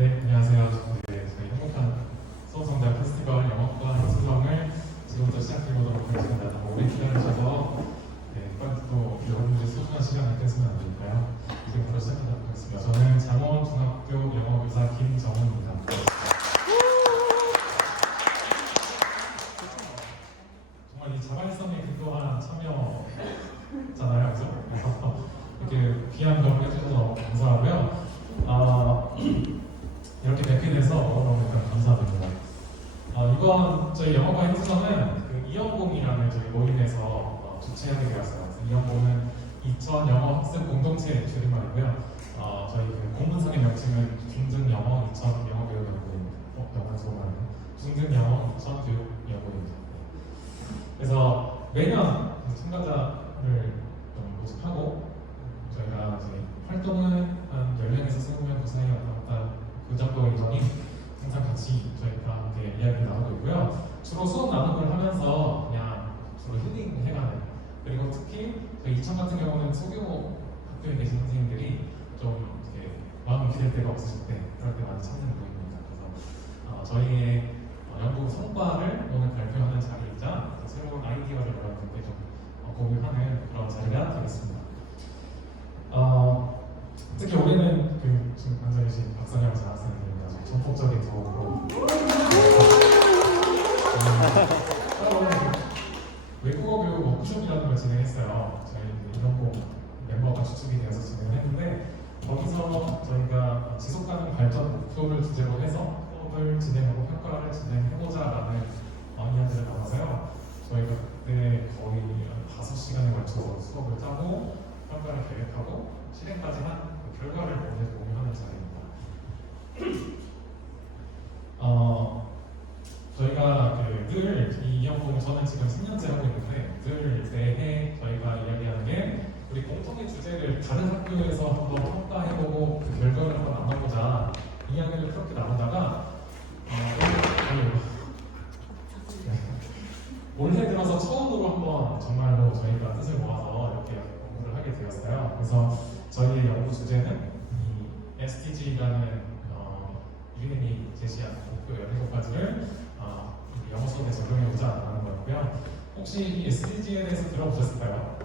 네, 안녕하세요. 네, 저희 행복한 수험성대 페스티벌 영어과 수성을 지금부터 시작해보도록 하겠습니다. 너무 오래 기다리셔서 빨리 또 여러분들의 소중한 시간을 뺏으면 안 되니까요. 지금부터 시작하도록 하겠습니다. 저는 장원중학교 영어교사 김정훈입니다. 정말 이 자발성에 근거한 참여잖아요, 그죠? 그래서 이렇게 귀한 걸 해주셔서 너무 감사하고요. 이렇게 뵙게 돼서 너무너무 감사드립니다. 이번 저희 영어과 행사는 그 이연공이라는 저희 모임에서 주최하게 되었어요. 이연공은 2000 영어 학습 공동체 줄임말이고요. 저희 그 공문상의 명칭은 중등영어 2000 영어교육연구원입니다. 영어 좋아하는 중등영어 2000 교육연구원입니다. 그래서 매년 참가자를 좀 모집하고 저희가 이제 활동은 한 10명에서 20명 그 사이에 왔다 갔다 그 정도 일정이 항상 같이 저희가 함께 이야기 나누고 있고요. 주로 수업 나눔을 하면서 그냥 주로 힐링 해가는, 그리고 특히 저희 2000 같은 경우는 소규모 학교에 계신 선생님들이 좀 이렇게 마음이 기댈 데가 없으실 때 그럴 때 많이 찾는 모임입니다. 그래서 저희의 연구 성과를 오늘 발표하는 자리이자 새로운 아이디어를 여러분께 좀 공유하는 그런 자리가 되겠습니다. 특히 올해는 지금 앉아 계신 박선영 장학생님이 아주 전폭적인 도움으로 외국어 교육 워크숍이라는 걸 진행했어요. 저희 이런고 멤버가 주축이 되어서 진행을 했는데, 거기서 저희가 지속가능 발전 목표를 주제로 해서 수업을 진행하고 평가를 진행해보자라는 이야기를 나눠서요. 저희가 그때 거의 5시간에 걸쳐서 수업을 짜고 평가를 계획하고 실행까지 한 결과를 오늘 공유하는 자리입니다. 저희가 늘 이 연구를 저는 지금 10년째 하고 있는데 늘 매해 저희가 이야기하는 게 우리 공통의 주제를 다른 학교에서 한번 평가해보고 그 결과를 한번 나눠보자, 이야기를 그렇게 나누다가 올해 들어서 처음으로 한번 정말로 저희가 뜻을 모아서 이렇게 연구를 하게 되었어요. 그래서 저희의 연구 주제는 이 SDG라는 유엔이 제시한 목표 17가지를 영어 수업에 적용해보자라는 거였고요. 혹시 이 SDG에 대해서 들어보셨을까요?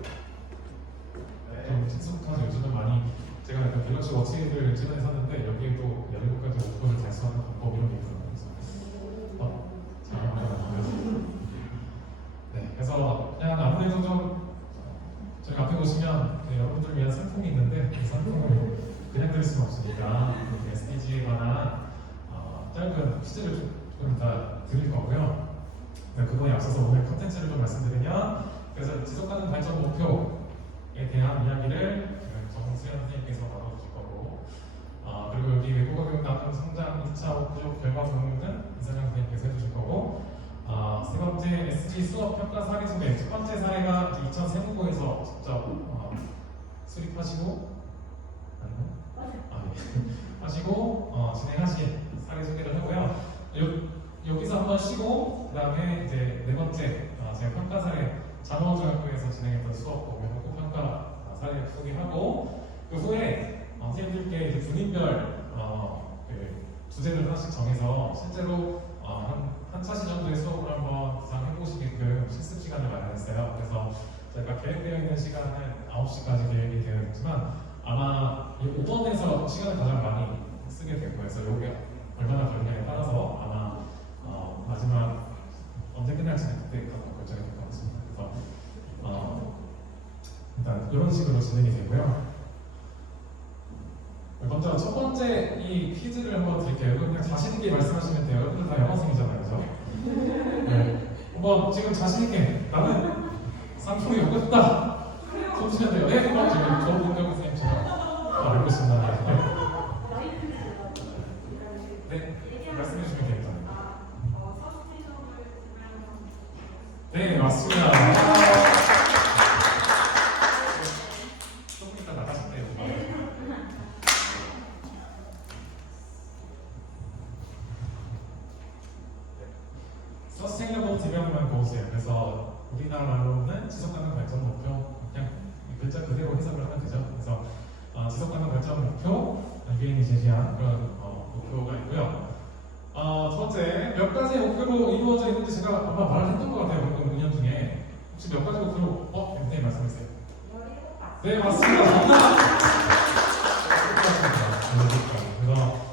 좀 친숙하죠. 요즘은 많이 제가 약간 갤럭시 워치를 최근에 샀는데 여기에도 17가지 목표를 달성하는 방법 이런 게 있더라고요. 네, 그래서 그냥 아무래도 좀 저희 앞에 보시면 여러분들을 위한 상품이 있는데 그 상품을 그냥 드릴 수는 없으니까 SDG에 관한 짧은 퀴즈를 조금 이따 드릴 거고요. 네, 그거에 앞서서 오늘 컨텐츠를 좀 말씀드리면, 그래서 지속가능 발전 목표에 대한 이야기를 정수현 선생님께서 나눠주실 거고, 그리고 여기 외국어 교육 나눔 성장 2차 워크숍 결과 공유는 이상현 선생님께서 해주실 거고, 세 번째 SG 수업 평가 사례 소개. 첫 번째 사례가 2000 세무고에서 직접 수립하시고 하시고 진행하신 사례 소개를 하고요. 여기서 한번 쉬고 그다음에 이제 네 번째 제가 평가 사례 장원중학교에서 진행했던 수업 공유하고 평가 사례 소개하고, 그 후에 선생님들께 이제 분인별 주제를 하나씩 정해서 실제로 한 차시 정도의 수업을 한번 구상해보시게끔 실습 시간을 마련했어요. 그래서 저희가 계획되어 있는 시간은 9시까지 계획이 되어 있지만 아마 5번에서 시간을 가장 많이 쓰게 될 거예요. 그래서 이게 얼마나 걸리냐에 따라서 아마 마지막 언제 끝날지는 그때 결정이 될 것 같습니다. 그래서 일단 이런 식으로 진행이 되고요. 먼저 첫 번째 이 퀴즈를 한번 드릴게요. 그냥 자신 있게 말씀하시면 돼요. 여러분들 다 영어생이잖아요, 그죠? 네. 한번 지금 자신 있게 나는 상품이 없겠다 손 드시면 돼요. 네, 그럼 지금 조은경 선생님처럼 알고 있습니다. 네, 말씀해 주시면 됩니다. 네, 맞습니다. 조금 이따 나가실게요. Sustainable Development Goals예요. 그래서 우리나라 말로는 지속가능 발전 목표, 그냥 글자 그대로 해석을 하면 되죠. 그래서 지속가능 발전 목표 유엔이 제시한 그런 목표가 있고요. 첫 번째, 몇 가지 목표로 이루어져 있는지 제가 아마 말을 했던 것 같아요. 방금 5년 중에. 혹시 몇 가지 목표로, 엠쌤 말씀해주세요. 네, 맞습니다. 그래서,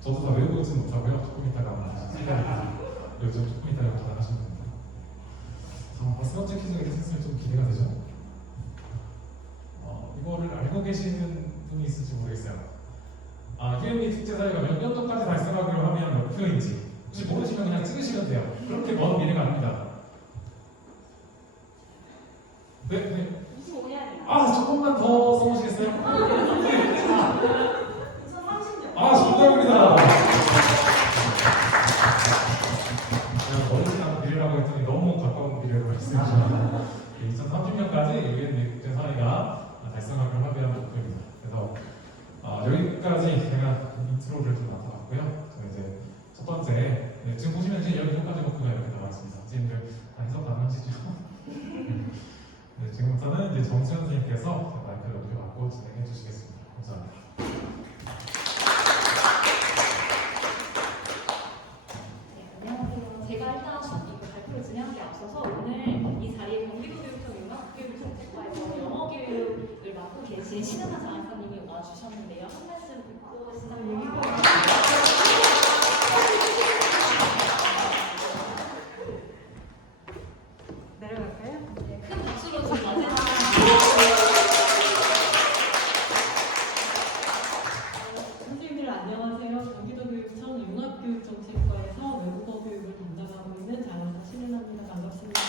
저도 다 외우고 있지 못하고요. 조금 이따가 생각이 요즘 조금 이따가 받아가시면 됩니다. 세 번째 퀴즈가 선생님 좀 기대가 되죠? 이거를 알고 계시는 분이 있을지 모르겠어요. UMB 축제사회가 몇 년도까지 달성하기로 하면 목표인지 혹시 모르시면 그냥 찍으시면 돼요. 그렇게 먼 미래가 아닙니다. 네. 25년이요. 조금만 더 써보시겠어요? 2030년. 정답입니다. 멀지 않은 미래라고 했더니 너무 가까운 미래로 말씀해주셨네요. 2030년까지 UMB 축제사회가 달성하기로 합의한 목표입니다. 그래서 여기까지 제가 인트로를 좀 맡아봤고요. 이제 첫 번째, 지금 보시면 이제 여기 몇 가지 목표가 이렇게 나와 있습니다. 선생님들 해석 안 하시죠? 네, 지금부터는 이제 정수현 선생님께서 마이크를 옆에 맡고 진행해 주시겠습니다. 감사합니다. 네, 안녕하세요. 제가 일단 이거 발표를 진행하기 앞서서 오늘 이 자리에 경기도교육청 융합교육정책과에서 영어 교육을 맡고 계신 신은하 장학사님이 와주셨는데요. 한 말씀 듣고 시작드리겠습니다. 내려갈까요? 네, 큰 박수로 좀 맞이해주세요. 선생님들 안녕하세요. 경기도교육청 융합교육정책과에서 외국어 교육을 담당하고 있는 장학사 신은하입니다. 반갑습니다.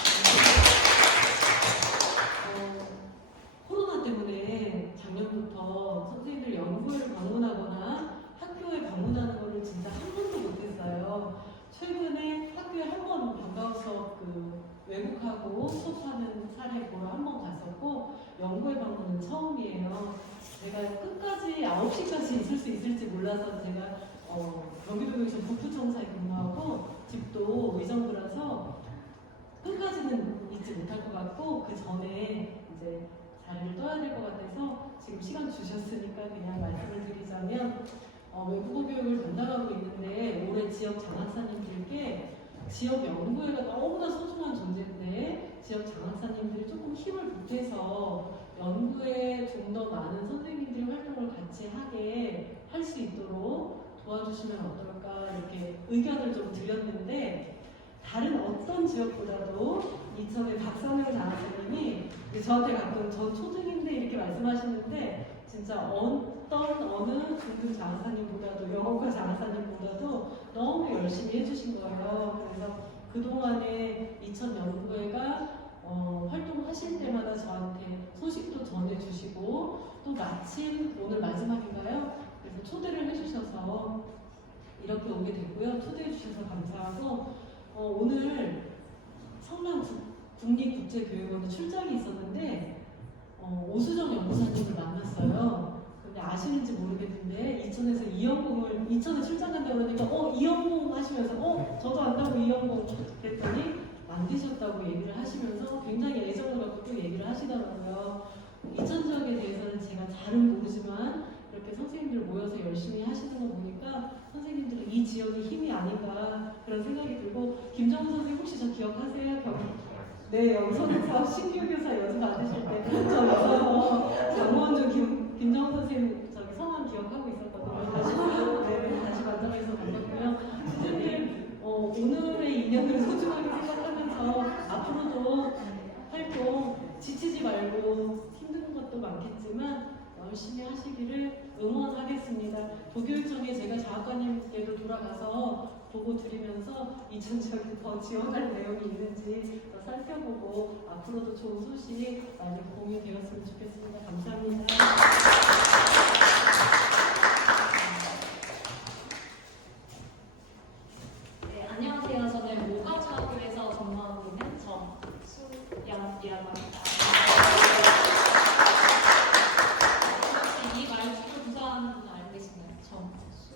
코로나 때문에 작년부터 선생님들 연구회를 방문하거나 학교에 방문하는 거를 진짜 한 번도 못했어요. 최근에 학교에 한 번 방과후 수업 외국하고 수업하는 사례 보러 한 번 갔었고 연구회 방문은 처음이에요. 제가 끝까지 9시까지 있을 수 있을지 몰라서 제가 경기도교육청 북부청사에 근무하고 집도 의정부라서 끝까지는 있지 못할 것 같고 그 전에 이제 자리를 떠야 될 것 같아서 지금 시간 주셨으니까 그냥 말씀을 드리자면 외국어 교육을 담당하고 있는데 올해 지역 장학사님들께 지역 연구회가 너무나 소중한 존재인데 지역 장학사님들이 조금 힘을 보태서 연구에 좀 더 많은 선생님들이 활동을 같이 하게 할 수 있도록 도와주시면 어떨까 이렇게 의견을 좀 드렸는데 다른 어떤 지역보다도 이천의 박선영 장학사님이 저한테 가끔 전 초등인데 이렇게 말씀하시는데 진짜 어느 중등 장학사님보다도 영어과 장학사님보다도 너무 열심히 해주신 거예요. 그래서 그동안에 이천 연구회가 활동하실 때마다 저한테 소식도 전해주시고 또 마침 오늘 마지막인가요? 그래서 초대를 해주셔서 이렇게 오게 됐고요. 초대해 주셔서 감사하고 오늘 성남 국립국제교육원에 출장이 있었는데 오수정 연구사님을 만났어요. 근데 아시는지 모르겠는데 이천에 출장 간다고 그러니까 이영공 하시면서 저도 안다고 이영공 그랬더니 만드셨다고 얘기를 하시면서 굉장히 애정을 갖고 또 얘기를 하시더라고요. 이천 지역에 대해서는 제가 잘은 모르지만 이렇게 선생님들 모여서 열심히 하시는 거 보니까 선생님들은 이 지역이 힘이 아닌가 그런 생각이 들고 김정은 선생님 혹시 저 기억하세요? 네, 영성사업 신규교사 연수 받으실 때 저 있어서 장원주 김정은 선생님 저기 성함 기억하고 있었거든요. 다시 만나서 반갑고요. 선생님 오늘의 인연을 소중하게 생각하면서 앞으로도 활동 지치지 말고 힘든 것도 많겠지만 열심히 하시기를 응원하겠습니다. 도교육청에 제가 장학관님께도 돌아가서 보고 드리면서 이천 지역에 더 지원할 내용이 있는지 더 살펴보고 앞으로도 좋은 소식 많이 공유되었으면 좋겠습니다. 감사합니다. 네, 안녕하세요. 저는 모가중학교에서 근무하고 있는 정수연이라고 합니다. 혹시 이 말투를 구사하는 분 알고 계시나요? 정수.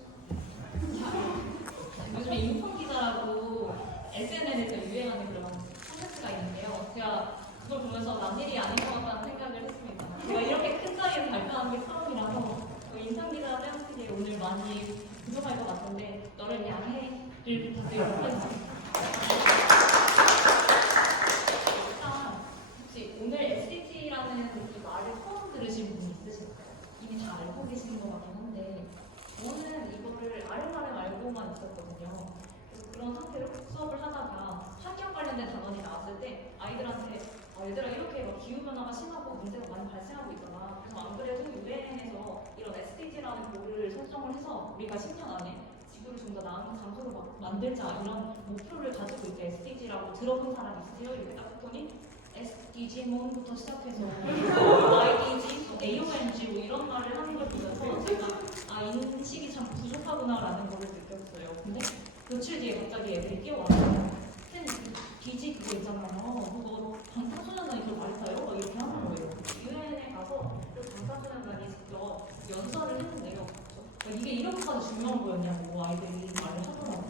요즘에 인턴 기자라고 SNL에서 유행하는 그런 콘텐츠가 있는데요. 제가 그걸 보면서 남일이 아닌 것 같다는 생각을 했습니다. 제가 이렇게 큰 자리에서 발표하는 게 처음이라서 많이 부족할 것 같은데 너를 양해를 부탁드리도록 하겠습니다. 일단 혹시 오늘 SDG라는 이 말을 처음 들으신 분 있으실까요? 이미 다 알고 계시는 것 같긴 한데 저는 이거를 아름아름 알고만 있었거든요. 그래서 그런 상태로 수업을 하다가 환경 관련된 단원이 나왔을 때 아이들한테 얘들아 이렇게 막 기후변화가 심하고 문제가 많이 발생하고 있잖아. 그래서 안 그래도 유엔에서 이런 SDG라는 고를 설정을 해서 우리가 10년 안에 지구를 좀 더 나은 장소로 만들자 이런 목표를 가지고 있대. SDG라고 들어본 사람 있으세요? 이렇게 딱 했더니 SDG 뭔부터 시작해서 IDG, AONG 뭐 이런 말을 하는 걸 보면서 제가 인식이 참 부족하구나라는 걸 느꼈어요. 근데 며칠 뒤에 갑자기 애들이 뛰어와서 쌤 DG 그거 있잖아요. 그거 방탄소년단이 그걸 말했어요? 막 이렇게 하는 거예요. 유엔에 가서 그 방탄소년단이 직접 연설을 했는데요. 이게 이렇게까지 중요한 거였냐고 아이들이 말을 하더라고요.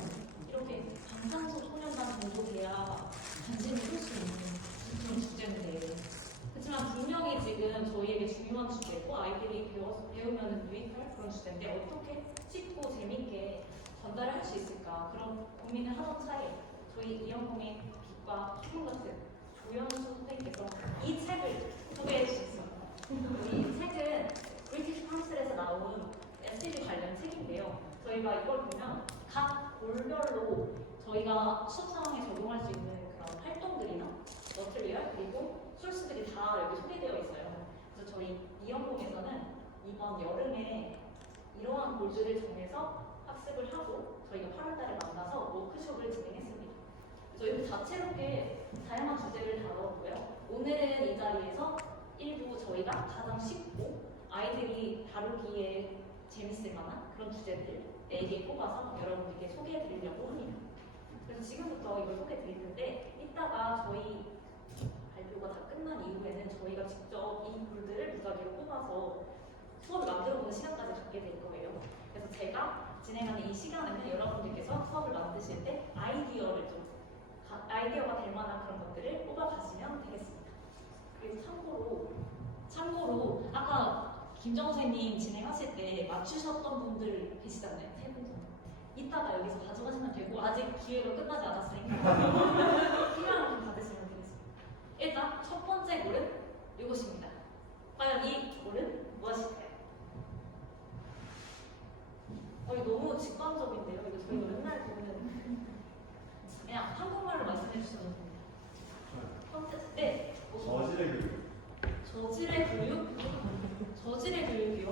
이렇게 방탄소년단 정도 돼야 관심을 끌수 있는 그런 주제인데 그렇지만 분명히 지금 저희에게 중요한 주제고 아이들이 배우면 유익할 그런 주제인데 어떻게 쉽고 재밌게 전달을 할 수 있을까 그런 고민을 하던 차에 저희 이영kom의 빛과 힘 같은 조연수 선생님께서 이 책을 소개해 주셨습니다. 이 책은 브리티시 카운슬에서 나온 SDG 관련 책인데요. 저희가 이걸 보면 각 골별로 저희가 수업 상황에 적용할 수 있는 그런 활동들이나 머틀리얼 그리고 소스들이 다 여기 소개되어 있어요. 그래서 저희 이영kom에서는 이번 여름에 이러한 골들을 정해서 학습을 하고 저희가 8월달에 만나서 워크숍을 진행했습니다. 그래서 이렇게 다채롭게 다양한 주제를 다뤘고요. 오늘은 이 자리에서 일부 저희가 가장 쉽고 아이들이 다루기에 재밌을 만한 그런 주제들 4개 뽑아서 여러분들께 소개해 드리려고 합니다. 그래서 지금부터 이걸 소개해 드릴 텐데 이따가 저희 발표가 다 끝난 이후에는 저희가 직접 이 글들을 무작위로 뽑아서 수업을 만들어보는 시간까지 갖게 될 거예요. 그래서 제가 진행하는 이 시간에는 여러분들께서 수업을 만드실 때 아이디어가 될 만한 그런 것들을 뽑아가시면 되겠습니다. 그리고 참고로 아까 김정우 선생님 진행하실 때 맞추셨던 분들 계시잖아요. 3분 정도. 이따가 여기서 가져가시면 되고 아직 기회가 끝나지 않았으니까 필요한 분 받으시면 되겠습니다. 일단 첫 번째 골은 이것입니다. 과연 이 골은 무엇일까요? 이거 너무 직관적인데요. 이거 저희가 맨날 보는 그냥 한국말로 말씀해 주셔도 됩니다. 네. 저질의 교육. 저질의 교육? 저질의 교육이요?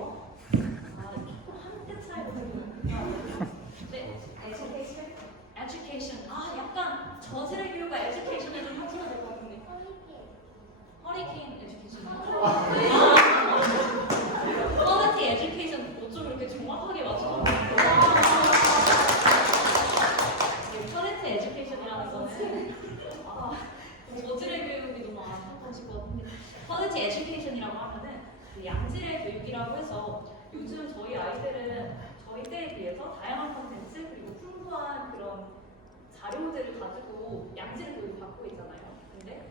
조금 한 끗 차이거든요. 네, education. 약간 저질의 교육과 education이 좀 합치면 될 것 같은데. 허리케인 education. quality education. 어쩜 이렇게 정확하게 맞춰서. quality education이라는 거는 저질의 교육이 너무 안타까우실 것 같은데. quality education이라고 하면은 그 양질의 교육이라고 해서 요즘 저희 아이들은 저희 때에 비해서 다양한 콘텐츠 그리고 풍부한 그런 자료들을 가지고 양질의 교육을 받고 있잖아요. 근데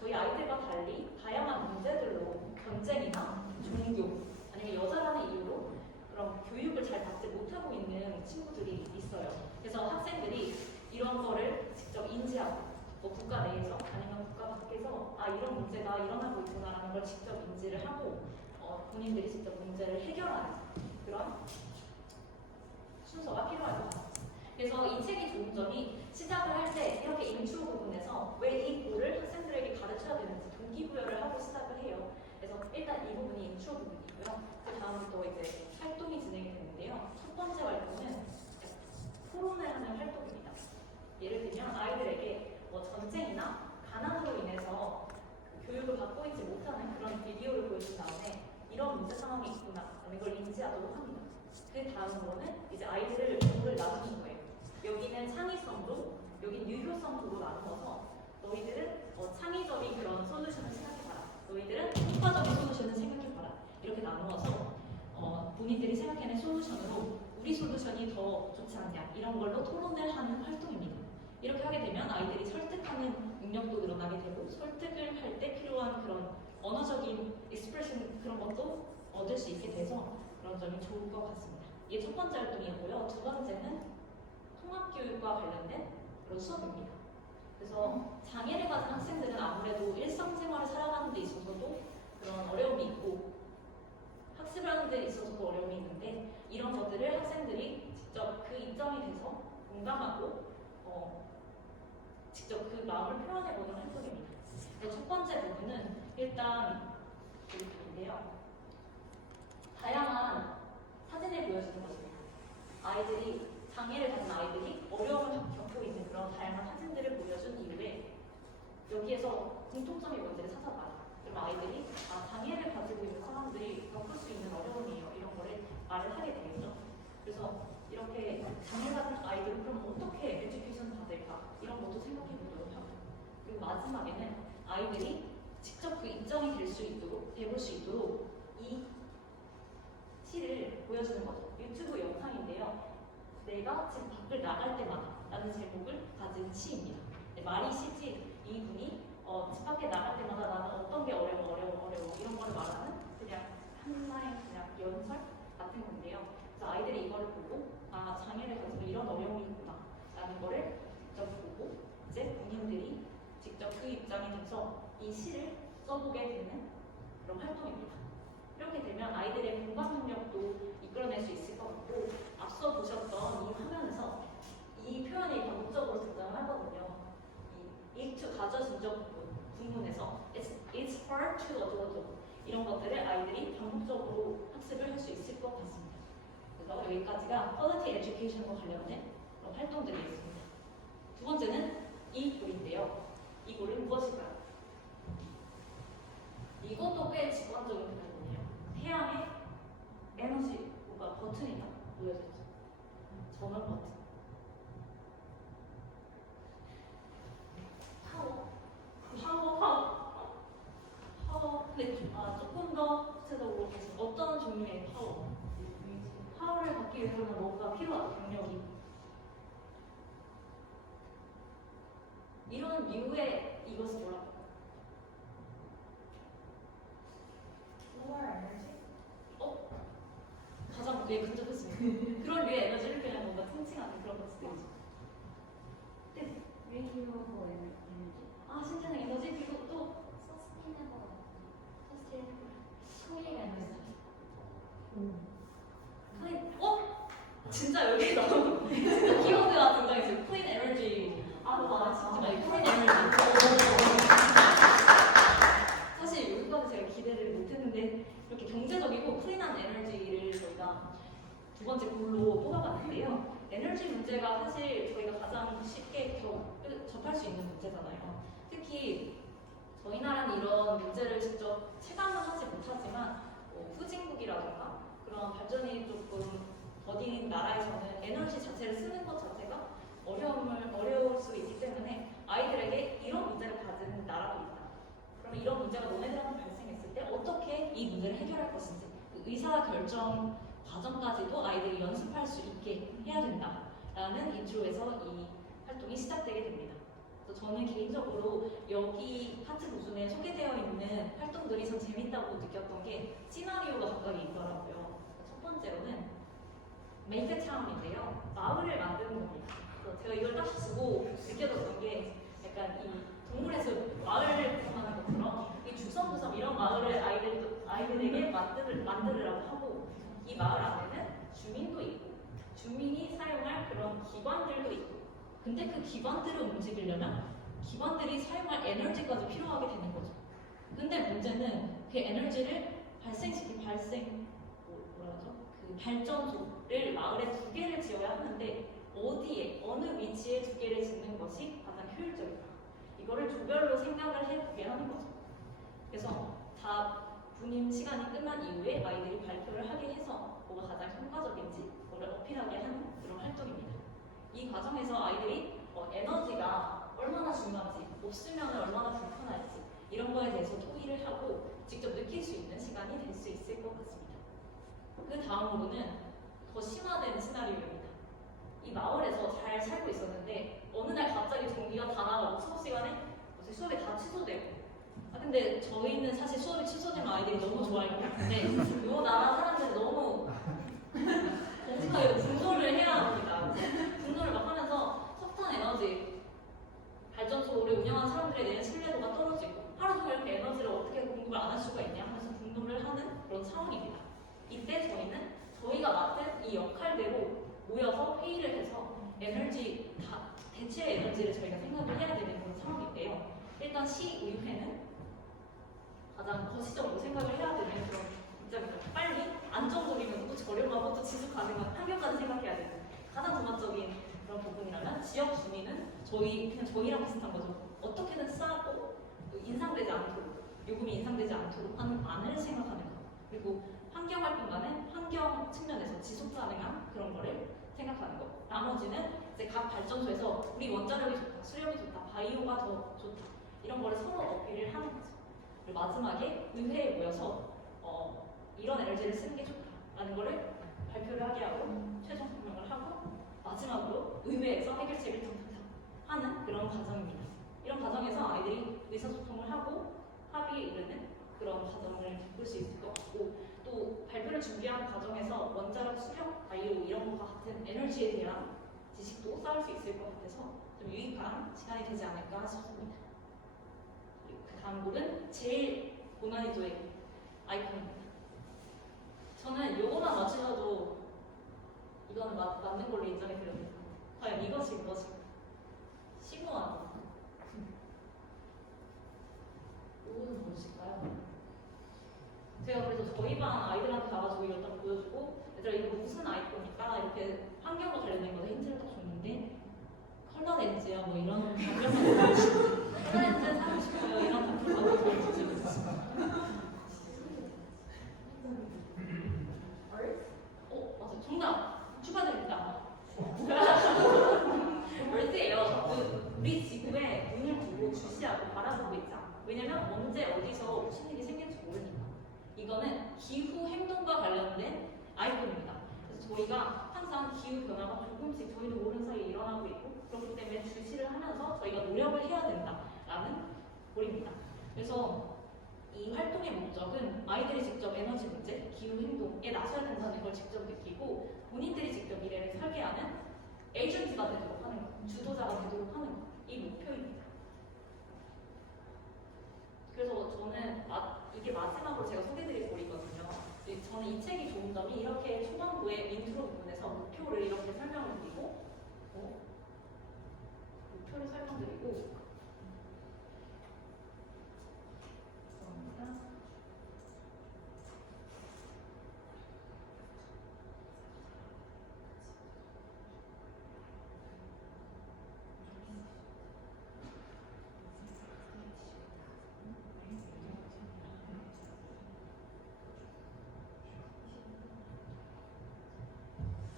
저희 아이들과 달리 다양한 문제들로 경쟁이나 종교 아니면 여자라는 이유로 그런 교육을 잘 받지 못하고 있는 친구들이 있어요. 그래서 학생들이 이런 거를 직접 인지하고 뭐 국가 내에서 아니면 국가 밖에서 이런 문제가 일어나고 있구나라는 걸 직접 인지를 하고 본인들이 직접 문제를 해결하는 그런 순서가 필요할 것 같습니다. 그래서 이 책이 좋은 점이 시작을 할 때 이렇게 인트로 부분에서 왜 이 골을 학생들에게 가르쳐야 되는지 동기부여를 하고 시작을 해요. 그래서 일단 이 부분이 인트로 부분이고요. 그 다음부터 이제 활동이 진행이 되는데요. 첫 번째 활동은 토론을 하는 활동입니다. 예를 들면 아이들에게 전쟁이나 가난으로 인해서 교육을 받고 있지 못하는 그런 비디오를 보여준 다음에 이런 문제 상황이 있구나 이걸 인지하도록 합니다. 그 다음으로는 이제 아이들을 도를 나누는 거예요. 여기는 창의성도, 여기 유효성 도로 나누어서 너희들은 창의적인 그런 솔루션을 생각해봐라. 너희들은 효과적인 솔루션을 생각해봐라. 이렇게 나누어서 본인들이 생각해낸 솔루션으로 우리 솔루션이 더 좋지 않냐 이런 걸로 토론을 하는 활동입니다. 이렇게 하게 되면 아이들이 설득하는 능력도 늘어나게 되고 설득을 할 때 필요한 그런 언어적인 익스프레션 그런 것도 얻을 수 있게 돼서 그런 점이 좋을 것 같습니다. 이게 첫 번째 활동이고요. 두 번째는 통합교육과 관련된 그런 수업입니다. 그래서 장애를 가진 학생들은 아무래도 일상생활을 살아가는 데 있어서도 그런 어려움이 있고 학습을 하는 데 있어서도 어려움이 있는데 이런 것들을 학생들이 직접 그 입장이 돼서 공감하고 직접 그 마음을 표현해보는 활동입니다. 그래서 첫 번째 부분은 일단 교육인데요. 다양한 사진을 보여주는 것입니다. 아이들이 장애를 가진 아이들이 어려움을 겪고 있는 그런 다양한 사진들을 보여준 이후에 여기에서 공통점이 뭔지를 찾아봐요. 그럼 아이들이 장애를 가지고 있는 사람들이 겪을 수 있는 어려움이에요. 이런 거를 말을 하게 되겠죠. 그래서 이렇게 장애 가진 아이들은 그럼 어떻게 에듀케이션 받을까? 이런 것도 생각해 보도록 하고 그리고 마지막에는 아이들이 직접 그 입장이 돼볼 수 있도록 이 시를 보여주는 거죠. 유튜브 영상인데요. 내가 지금 밖을 나갈 때마다 라는 제목을 가진 시입니다. 네, 말이 시지 이분이 집 밖에 나갈 때마다 나는 어떤 게 어려워 이런 거를 말하는 그냥 하나의 그냥 연설 같은 건데요. 그래서 아이들이 이거를 보고 장애를 가지고 이런 어려움이 있구나 라는 거를 직접 보고 이제 본인들이 직접 그 입장이 돼서 이 시를 써보게 되는 그런 활동입니다. 이렇게 되면 아이들의 공감 능력도 이끌어낼 수 있을 것 같고 앞서 보셨던 이 화면에서 이 표현이 반복적으로 등장하거든요. 이 it to 가져진적 부분에서 it's hard to 어쩌고저쩌고 이런 것들을 아이들이 반복적으로 학습을 할 수 있을 것 같습니다. 그래서 여기까지가 quality education과 관련된 그런 활동들이었습니다. 두 번째는 이 글인데요. 이 글은 무엇일까요? 이것도 꽤 직관적인 부분이에요. 태양의 에너지 뭔가 버튼이다 보여졌죠. 전원 버튼. 파워. 근데 조금 더 구체적으로 어떤 종류의 파워를 받기 위해서는 뭔가 필요하다. 경력이. 이런 류의 이것을 뭐라고 할까요? 가장 근접했습니다. 그런 류의 에너지를 그냥 뭔가 팅팅하는 그런 것들이죠. 네. Renewable energy. 신재생 에너지 그리고 또 Clean energy. 진짜 여기 너무 진짜 키워드가 등장했어요. 클린 에너지. 진짜 클린 에너지. 사실 여기까지 제가 기대를 못했는데 이렇게 경제적이고 클린한 에너지를 저희가 두 번째 골로 뽑아봤는데요. 에너지 문제가 사실 저희가 가장 쉽게 접할 수 있는 문제잖아요. 특히 저희 나라는 이런 문제를 직접 체감은 하지 못하지만 후진국이라던가 그런 발전이 조금 더딘 나라에서는 에너지 자체를 쓰는 것 자체가 어려울 수 있기 때문에 아이들에게 이런 문제를 가진 나라도 있다. 그러면 이런 문제가 너네들한테 발생했을 때 어떻게 이 문제를 해결할 것인지 그 의사결정 과정까지도 아이들이 연습할 수 있게 해야 된다라는 인트로에서 이 활동이 시작되게 됩니다. 그래서 저는 개인적으로 여기 파트 부분에 소개되어 있는 활동들이 참 재밌다고 느꼈던 게 시나리오가 각각이 있더라고요. 첫 번째로는 Make a Town인데요. 마을을 만드는 겁니다. 그래서 제가 이걸 딱 보고 느껴졌던 게 약간 이 동물에서 마을을 구성하는 것처럼 이 주섬주섬 이런 마을을 아이들에게 만들으라고 하고 이 마을 안에는 주민도 있고 주민이 사용할 그런 기관들도 있고 근데 그 기관들을 움직이려면 기관들이 사용할 에너지까지 필요하게 되는 거죠. 근데 문제는 그 에너지를 그 발전소를 마을에 2개를 지어야 하는데 어디에 어느 위치에 2개를 짓는 것이 가장 효율적일까? 이거를 조별로 생각을 해보게 하는 거죠. 그래서 다 분임 시간이 끝난 이후에 아이들이 발표를 하게 해서 뭐가 가장 효과적인지 그걸 어필하게 하는 그런 활동입니다. 이 과정에서 아이들이 에너지가 얼마나 중요한지, 없으면 얼마나 불편할지 이런 거에 대해서 토의를 하고 직접 느낄 수 있는 시간이 될 수 있을 것 같습니다. 그 다음으로는 더 심화된 시나리오입니다. 이 마을에서 잘 살고 있었는데 어느 날 갑자기 전기가 다 나가고 수업 시간에 수업이 다 취소되고 근데 저희는 사실 수업이 취소되면 아이들이 너무 좋아할 것 같은데 이 나라 사람들은 너무 말대로 모여서 회의를 해서 에너지 대체 에너지를 저희가 생각을 해야 되는 그런 상황인데요. 일단 시의회는 가장 거시적으로 생각을 해야 되는 그런 입장입니다. 빨리 안정적이면서 또 저렴하고 또 지속 가능한 환경까지 생각해야 되는 가장 종합적인 그런 부분이라면 지역 주민은 그냥 저희랑 비슷한 거죠. 어떻게든 싸고 인상되지 않도록 요금이 인상되지 않도록 하는 안을 생각하는 거. 그리고 환경활동가는 환경 측면에서 지속 가능한 그런 거를 생각하는 거. 나머지는 이제 각 발전소에서 우리 원자력이 좋다, 수력이 좋다, 바이오가 더 좋다 이런 거를 서로 어필을 하는 거죠. 그리고 마지막에 의회에 모여서 이런 에너지를 쓰는 게 좋다라는 거를 발표를 하게 하고 최종 설명을 하고 마지막으로 의회에서 해결책을 하는 그런 과정입니다. 이런 과정에서 아이들이 의사소통을 하고 합의에 이르는 그런 과정을 겪을 수 있을 것 같고 또 발표를 준비하는 과정에서 원자력, 수력, 바이오 이런 것과 같은 에너지에 대한 지식도 쌓을 수 있을 것 같아서 좀 유익한 시간이 되지 않을까 싶습니다. 그리고 그 다음 곡은 제일 고난이도의 아이콘입니다. 저는 요거만 맞추셔도 이거는 맞는 걸로 인정해 드립니다. 과연 이것이 무엇일까? 심오한 요거는 무엇일까요? 제가 그래서 저희 반 아이들한테 가가지고 이걸 딱 보여주고 얘들아 이거 무슨 아이콘일까? 이렇게 환경과 관련된 거에 힌트를 딱 줬는데 컬러 렌즈야 뭐 이런 답변만 컬러 렌즈 사고 싶어요 이런 답변만 보여주시고 맞아 정답 축하드립니다. 월드예요. 우리 지구에 눈을 두고 주시하고 바라보고 있자. 왜냐면 언제 어디서 무슨 일이 생길지 모르니까. 이거는 기후 행동과 관련된 아이콘입니다. 그래서 저희가 항상 기후 변화가 조금씩 저희도 모르는 사이에 일어나고 있고 그렇기 때문에 주시를 하면서 저희가 노력을 해야 된다라는 꼴입니다. 그래서 이 활동의 목적은 아이들이 직접 에너지 문제, 기후 행동에 나서야 된다는 걸 직접 느끼고 본인들이 직접 미래를 설계하는 에이전트가 되도록 하는 것, 주도자가 되도록 하는 것, 이 목표입니다. 그래서 저는 이게 마지막으로 제가 소개드릴 글이거든요. 저는 이 책이 좋은 점이 이렇게 초반부의 인트로 부분에서 목표를 이렇게 설명을 드리고 목표를 설명드리고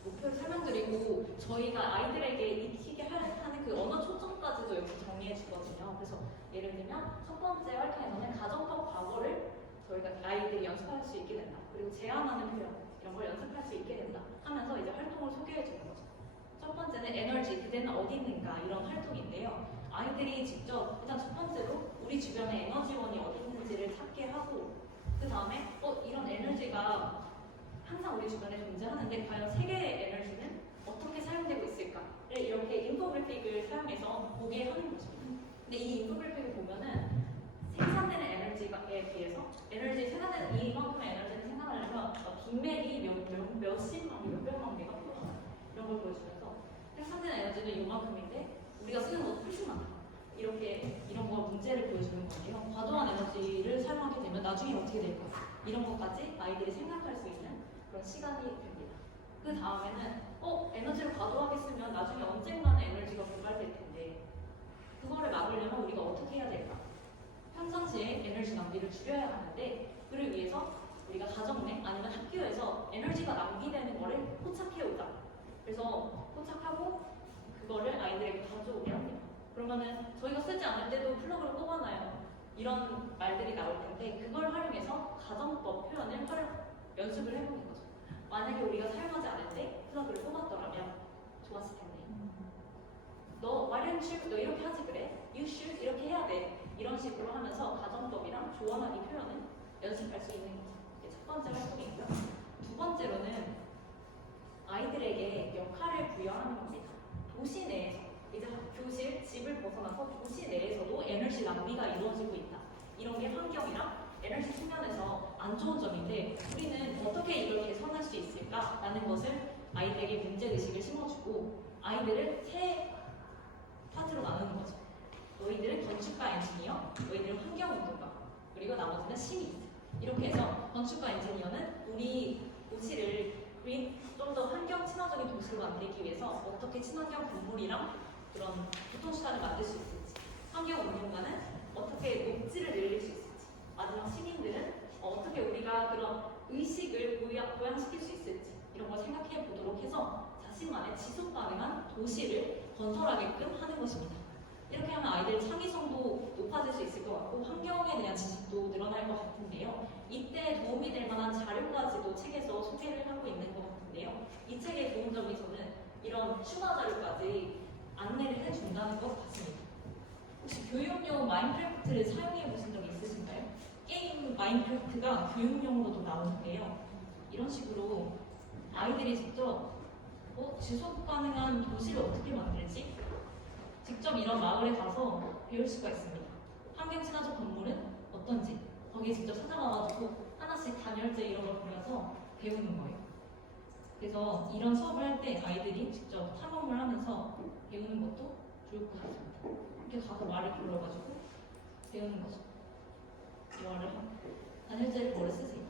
목표를 설명드리고 저희가 아이들에게 익히게 하는 그 언어 초점까지도 여기 정리해 주거든요. 그래서 예를 들면 첫 번째 활동에서는 가정법 과거를 저희가 아이들이 연습할 수 있게 된다. 그리고 제안하는 표현 이런 걸 연습할 수 있게 된다 하면서 이제 활동을 소개해 주는 거죠. 첫 번째는 에너지, 그대는 어디 있는가 이런 활동인데요. 아이들이 직접 일단 첫 번째로 우리 주변에 에너지원이 어디 있는지를 찾게 하고 그 다음에 이런 에너지가 항상 우리 주변에 존재하는데 과연 세계의 에너지는 어떻게 사용되고 있을까를 이렇게 인포그래픽을 사용해서 보게 하는 거죠. 근데 이 인포그래픽을 보면은 생산되는 에너지에 비해서 에너지 생산되는 이만큼의 에너지를 생산하려면 빈맥이 몇십만 개, 몇백만 개가 필요하다. 이런 걸 보여주면서 생산되는 에너지는 이만큼인데 우리가 쓰는 것도 훨씬 많다. 이런 거 문제를 보여주는 건데요. 과도한 에너지를 사용하게 되면 나중에 어떻게 될까? 이런 것까지 아이들이 생각할 수 있는 그런 시간이 됩니다. 그 다음에는 에너지를 과도하게 쓰면 나중에 언젠가는 에너지가 고갈될 텐데 그거를 막으려면 우리가 어떻게 해야 될까? 평상시에 에너지 낭비를 줄여야 하는데 그를 위해서 우리가 가정 내 아니면 학교에서 에너지가 낭비되는 거를 포착해오자. 그래서 포착하고 그거를 아이들에게 가져오게 합니다. 그러면은 저희가 쓰지 않을 때도 플러그를 뽑아놔요. 이런 말들이 나올 텐데 그걸 활용해서 가정법 표현을 연습을 해보는 거죠. 만약에 우리가 사용하지 않을 때 플러그를 뽑았더라면 좋았을 텐데 너 why don't you? 너 이렇게 하지 그래? You should? 이렇게 해야 돼. 이런 식으로 하면서 가정법이랑 조언하기 표현을 연습할 수 있는 거죠. 이게 첫 번째 활동이고요. 두 번째로는 아이들에게 역할을 부여하는 겁니다. 도시 내에서 이제 교실, 집을 벗어나서 도시 내에서도 에너지 낭비가 이루어지고 있다. 이런 게 환경이랑 에너지 측면에서 안 좋은 점인데 우리는 어떻게 이걸 개선할 수 있을까라는 것을 아이들에게 문제의식을 심어주고 아이들을 세 파트로 나누는 거죠. 너희들은 건축가 엔지니어, 너희들은 환경운동가, 그리고 나머지는 시민. 이렇게 해서 건축가 엔지니어는 우리 도시를 좀 더 환경 친화적인 도시로 만들기 위해서 어떻게 친환경 건물이랑 그런 교통수단을 만들 수 있을지, 환경운동가는 어떻게 녹지를 늘릴 수 있을지, 마지막 시민들은 어떻게 우리가 그런 의식을 보양시킬 수 있을지 이런 걸 생각해 보도록 해서 자신만의 지속 가능한 도시를 건설하게끔 하는 것입니다. 이렇게 하면 아이들 창의성도 높아질 수 있을 것 같고 환경에 대한 지식도 늘어날 것 같은데요. 이때 도움이 될 만한 자료까지도 책에서 소개를 하고 있는 것 같은데요. 이 책의 좋은 점이 저는 이런 추가 자료까지 안내를 해준다는 것 같습니다. 혹시 교육용 마인크래프트를 사용해 보신 적 있으신가요? 게임 마인크래프트가 교육용으로도 나오는데요. 이런 식으로 아이들이 직접 지속 가능한 도시를 어떻게 만들지? 직접 이런 마을에 가서 배울 수가 있습니다. 환경 친화적 건물은 어떤지 거기에 직접 찾아가가지고 하나씩 단열재 이런 걸 그려서 배우는 거예요. 그래서 이런 수업을 할 때 아이들이 직접 탐험을 하면서 배우는 것도 좋을 것 같습니다. 이렇게 가서 말을 불러가지고 배우는 거죠. 말을 하고 단열재를 뭐를 쓰세요.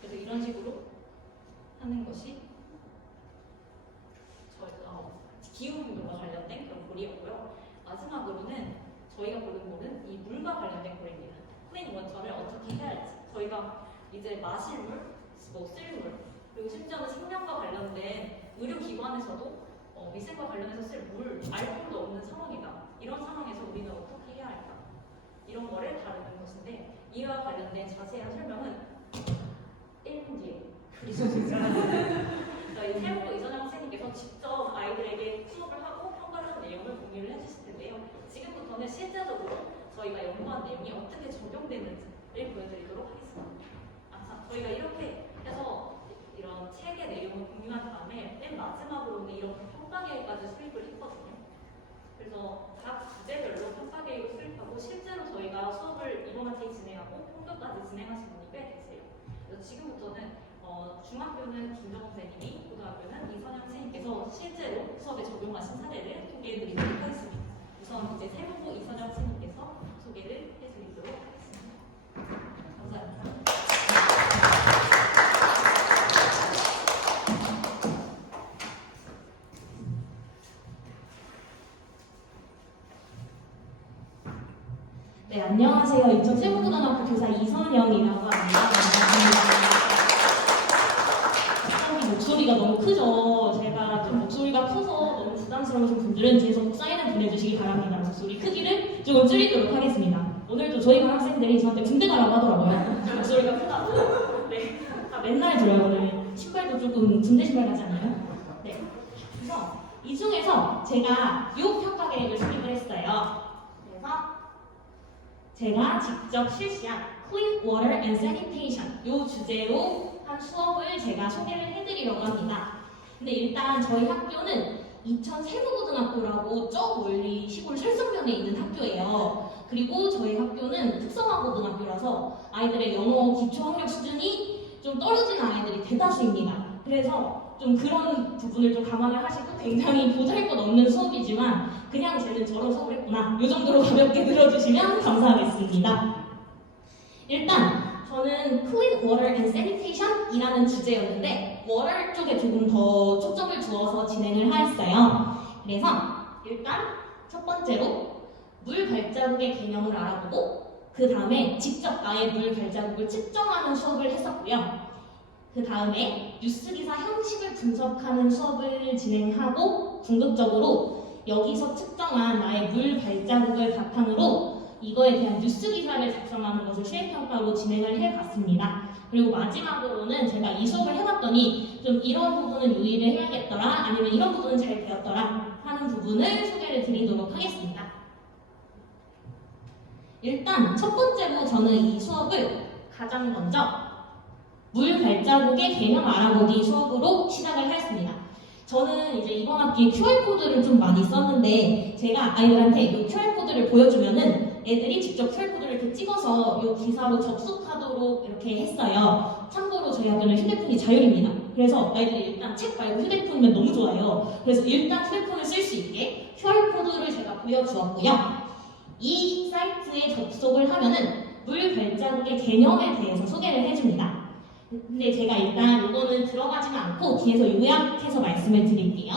그래서 이런 식으로 하는 것이 기후운동과 관련된 그런 글이었고요. 마지막으로는 저희가 보는 글은 이 물과 관련된 글입니다. 클린 워터를 어떻게 해야 할지 저희가 이제 마실 물, 쓸 물, 그리고 심지어는 생명과 관련된 의료기관에서도 위생과 관련해서 쓸 물, 알코올도 없는 상황이다. 이런 상황에서 우리는 어떻게 해야 할까? 이런 거를 다루는 것인데 이와 관련된 자세한 설명은 1분 뒤에 들으실 수 있습니다. 저희 세우고 이선영 선생님께서 직접 아이들에게 수업을 하고 평가를 한 내용을 공유를 해주실 텐데요. 지금부터는 실제적으로 저희가 연구한 내용이 어떻게 적용되는지를 보여드리도록 하겠습니다. 저희가 이렇게 해서 이런 책의 내용을 공유한 다음에 맨 마지막으로는 이렇게 평가계획까지 수립을 했거든요. 그래서 각 주제별로 평가계획을 수립하고 실제로 저희가 수업을 이번학기 진행하고 평가까지 진행하신 분이 꽤 계세요. 그래서 지금부터는 중학교는 김정우 선생님이, 고등학교는 이선영 선생님께서 실제로 수업에 적용하신 사례를 소개해드리도록 하겠습니다. 우선 이제 세무부 이선영 선생님께서 소개를 해드리도록 하겠습니다. 감사합니다. 네, 안녕하세요. 인천 세무고등학교 교사 이선영이라고 합니다. 반갑습니다. 목소리가 너무 크죠? 제가 좀 목소리가 커서 너무 부담스러우신 분들은 뒤에서 꼭 사인을 보내주시기 바랍니다. 목소리 크기를 조금 줄이도록 하겠습니다. 오늘도 저희 반 학생들이 저한테 군대 가라고 하더라고요. 목소리가 크다고. 네, 다 맨날 들어요. 오늘 신발도 조금 군대 신발 같지 않나요? 네. 그래서 이 중에서 제가 6평가 계획을 수립을 했어요. 그래서 제가 직접 실시한 Clean Water and Sanitation 이 주제로 한 수업을 제가 소개를 해드리려고 합니다. 근데 일단 저희 학교는 인천 세무고등학교라고 저 멀리 시골 설성면에 있는 학교예요. 그리고 저희 학교는 특성화 고등학교라서 아이들의 영어 기초학력 수준이 좀 떨어지는 아이들이 대다수입니다. 그래서 좀 그런 부분을 좀 감안을 하시고 굉장히 보잘것없는 수업이지만 그냥 쟤는 저런 수업을 했구나 이 정도로 가볍게 들어주시면 감사하겠습니다. 일단 저는 Clean Water and Sanitation 이라는 주제였는데 water 쪽에 조금 더 초점을 두어서 진행을 하였어요. 그래서 일단 첫 번째로 물 발자국의 개념을 알아보고 그 다음에 직접 나의 물 발자국을 측정하는 수업을 했었고요. 그 다음에 뉴스기사 형식을 분석하는 수업을 진행하고 궁극적으로 여기서 측정한 나의 물 발자국을 바탕으로 이거에 대한 뉴스기사를 작성하는 것을 시행평가로 진행을 해봤습니다. 그리고 마지막으로는 제가 이 수업을 해봤더니 좀 이런 부분은 유의를 해야겠더라 아니면 이런 부분은 잘 배웠더라 하는 부분을 소개를 드리도록 하겠습니다. 일단 첫 번째로 저는 이 수업을 가장 먼저 물 발자국의 개념 알아보기 수업으로 시작을 하였습니다. 저는 이제 이번 학기에 QR코드를 좀 많이 썼는데 제가 아이들한테 이 QR코드를 보여주면은 애들이 직접 QR코드를 이렇게 찍어서 이 기사로 접속하도록 이렇게 했어요. 참고로 저희 학교는 휴대폰이 자율입니다. 그래서 아이들이 일단 책 말고 휴대폰이면 너무 좋아요. 그래서 일단 휴대폰을 쓸 수 있게 QR코드를 제가 보여주었고요. 이 사이트에 접속을 하면은 물 발자국의 개념에 대해서 소개를 해줍니다. 근데 제가 일단 이거는 들어가지는 않고 뒤에서 요약해서 말씀을 드릴게요.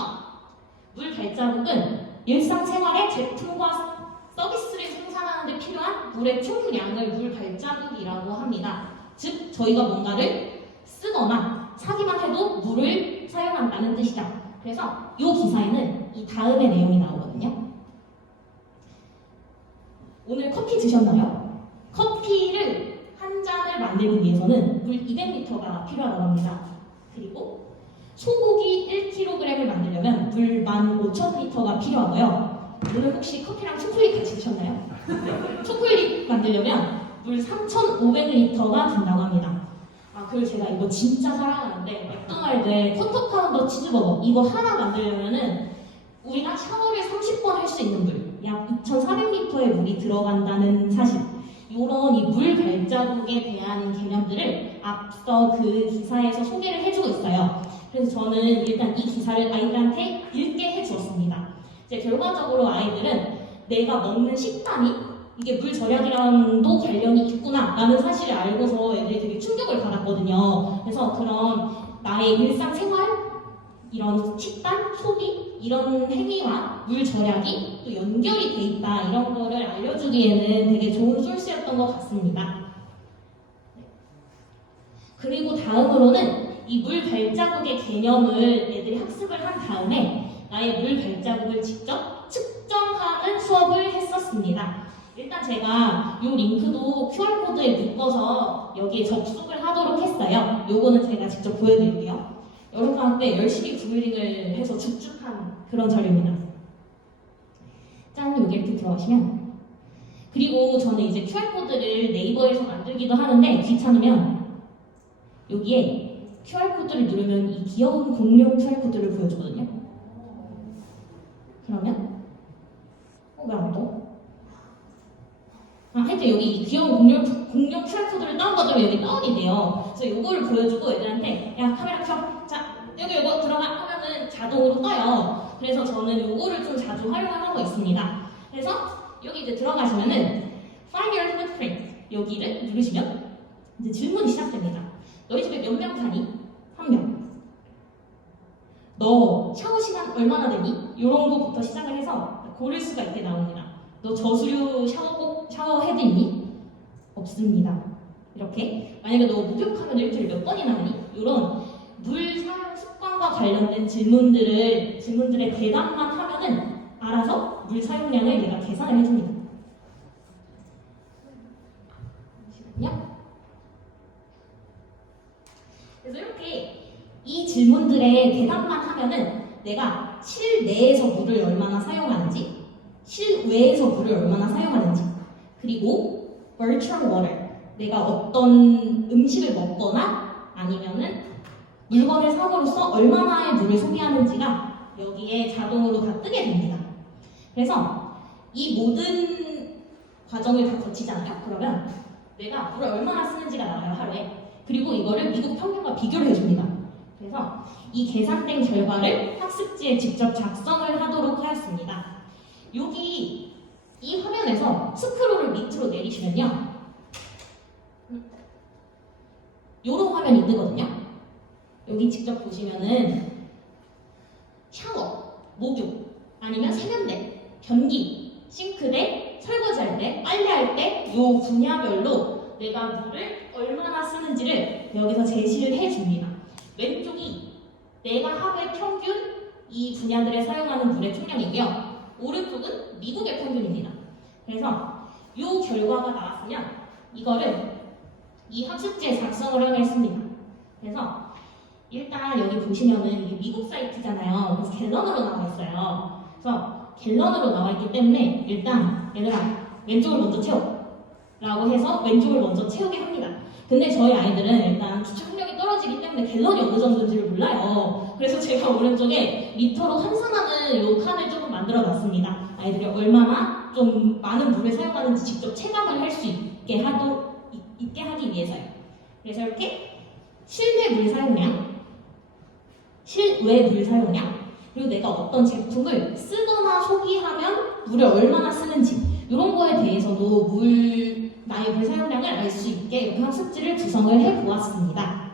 물 발자국은 일상생활의 제품과 서비스를 생산하는 데 필요한 물의 총량을 물 발자국이라고 합니다. 즉 저희가 뭔가를 쓰거나 사기만 해도 물을 사용한다는 뜻이죠. 그래서 이 기사에는 이 다음의 내용이 나오거든요. 오늘 커피 드셨나요? 커피를 한 잔을 만들기 위해서는 물 200리터가 필요하다고 합니다. 그리고 소고기 1kg을 만들려면 물 15,000리터가 필요하고요. 오늘 혹시 커피랑 초콜릿 같이 드셨나요? 초콜릿 만들려면 물 3,500리터가 든다고 합니다. 아, 그리고 제가 이거 진짜 사랑하는데 맥도날드의 쿼터 파운더 치즈버거 이거 하나 만들려면은 우리가 샤워를 30번 할 수 있는 물 약 2,400리터의 물이 들어간다는 사실, 이런 이 물 발자국에 대한 개념들을 앞서 그 기사에서 소개를 해주고 있어요. 그래서 저는 일단 이 기사를 아이들한테 읽게 해주었습니다. 이제 결과적으로 아이들은 내가 먹는 식단이 이게 물 절약이랑도 관련이 있구나 라는 사실을 알고서 애들이 되게 충격을 받았거든요. 그래서 그런 나의 일상생활, 이런 식단, 소비, 이런 행위와 물 절약이 또 연결이 돼 있다, 이런 거를 알려주기에는 되게 좋은 소스였던 것 같습니다. 그리고 다음으로는 이 물 발자국의 개념을 애들이 학습을 한 다음에 나의 물 발자국을 직접 측정하는 수업을 했었습니다. 일단 제가 이 링크도 QR코드에 묶어서 여기에 접속을 하도록 했어요. 요거는 제가 직접 보여드릴게요. 여름방학 때 열심히 구글링을 해서 축축한 그런 자료입니다. 짠, 여기 이렇게 들어가시면, 그리고 저는 이제 QR코드를 네이버에서 만들기도 하는데 귀찮으면 여기에 QR코드를 누르면 이 귀여운 공룡 QR코드를 보여주거든요. 그러면 왜 안 떠? 하여튼 여기 이 귀여운 공룡 QR코드를 다운받으면 여기 다운이 돼요. 그래서 이거를 보여주고 애들한테 야 카메라 켜! 자 여기 이거 들어가! 하면은 자동으로 떠요. 그래서 저는 이거를 좀 자주 활용을 하고 있습니다. 그래서 여기 이제 들어가시면은 Find your footprint 여기를 누르시면 이제 질문이 시작됩니다. 너희 집에 몇 명 사니? 1명. 너 샤워 시간 얼마나 되니? 이런 거부터 시작을 해서 고를 수가 있게 나옵니다. 너 저수류 샤워 꼭 샤워해드니? 없습니다. 이렇게 만약에 너 목욕하면 일주일에 몇 번이나 하니? 이런 물 사용 습관과 관련된 질문들의 대답만 하면은 알아서 물 사용량을 얘가 계산을 해줍니다. 잠시만요. 그래서 이렇게 이 질문들의 대답만 하면은 내가 실내에서 물을 얼마나 사용하는지, 실외에서 물을 얼마나 사용하는지, 그리고 virtual water, 내가 어떤 음식을 먹거나 아니면은 물건을 사고로써 얼마나의 물을 소비하는지가 여기에 자동으로 다 뜨게 됩니다. 그래서 이 모든 과정을 다 거치잖아요. 그러면 내가 물을 얼마나 쓰는지가 나와요, 하루에. 그리고 이거를 미국 평균과 비교를 해줍니다. 그래서 이 계산된 결과를 학습지에 직접 작성을 하도록 하였습니다. 여기 이 화면에서 스크롤을 밑으로 내리시면요, 요런 화면이 뜨거든요. 여기 직접 보시면은 샤워, 목욕, 아니면 세면대, 변기, 싱크대, 설거지할 때, 빨래할 때 요 분야별로 내가 물을 얼마나 쓰는지를 여기서 제시를 해줍니다. 왼쪽이 내가 하루에 평균 이 분야들에 사용하는 물의 총량이고요. 오른쪽은 미국의 평균입니다. 그래서 이 결과가 나왔으면 이거를 이 학습지에 작성을 하겠습니다. 그래서 일단 여기 보시면은 이게 미국 사이트잖아요. 그래서 갤런으로 나와 있어요. 그래서 갤런으로 나와 있기 때문에 일단 얘들아 왼쪽을 먼저 채워 라고 해서 왼쪽을 먼저 채우게 합니다. 근데 저희 아이들은 일단 추측력이 떨어지기 때문에 갤런이 어느 정도인지를 몰라요. 그래서 제가 오른쪽에 리터로 환산하는 요 칸을 조금 만들어 놨습니다. 아이들이 얼마나 좀 많은 물을 사용하는지 직접 체감을 할 수 있게 하기 위해서요. 그래서 이렇게 실내 물 사용량, 실외 물 사용량, 그리고 내가 어떤 제품을 쓰거나 소비하면 물을 얼마나 쓰는지 이런 거에 대해서도 나의 물 사용량을 알 수 있게 이렇게 학습지를 구성을 해보았습니다.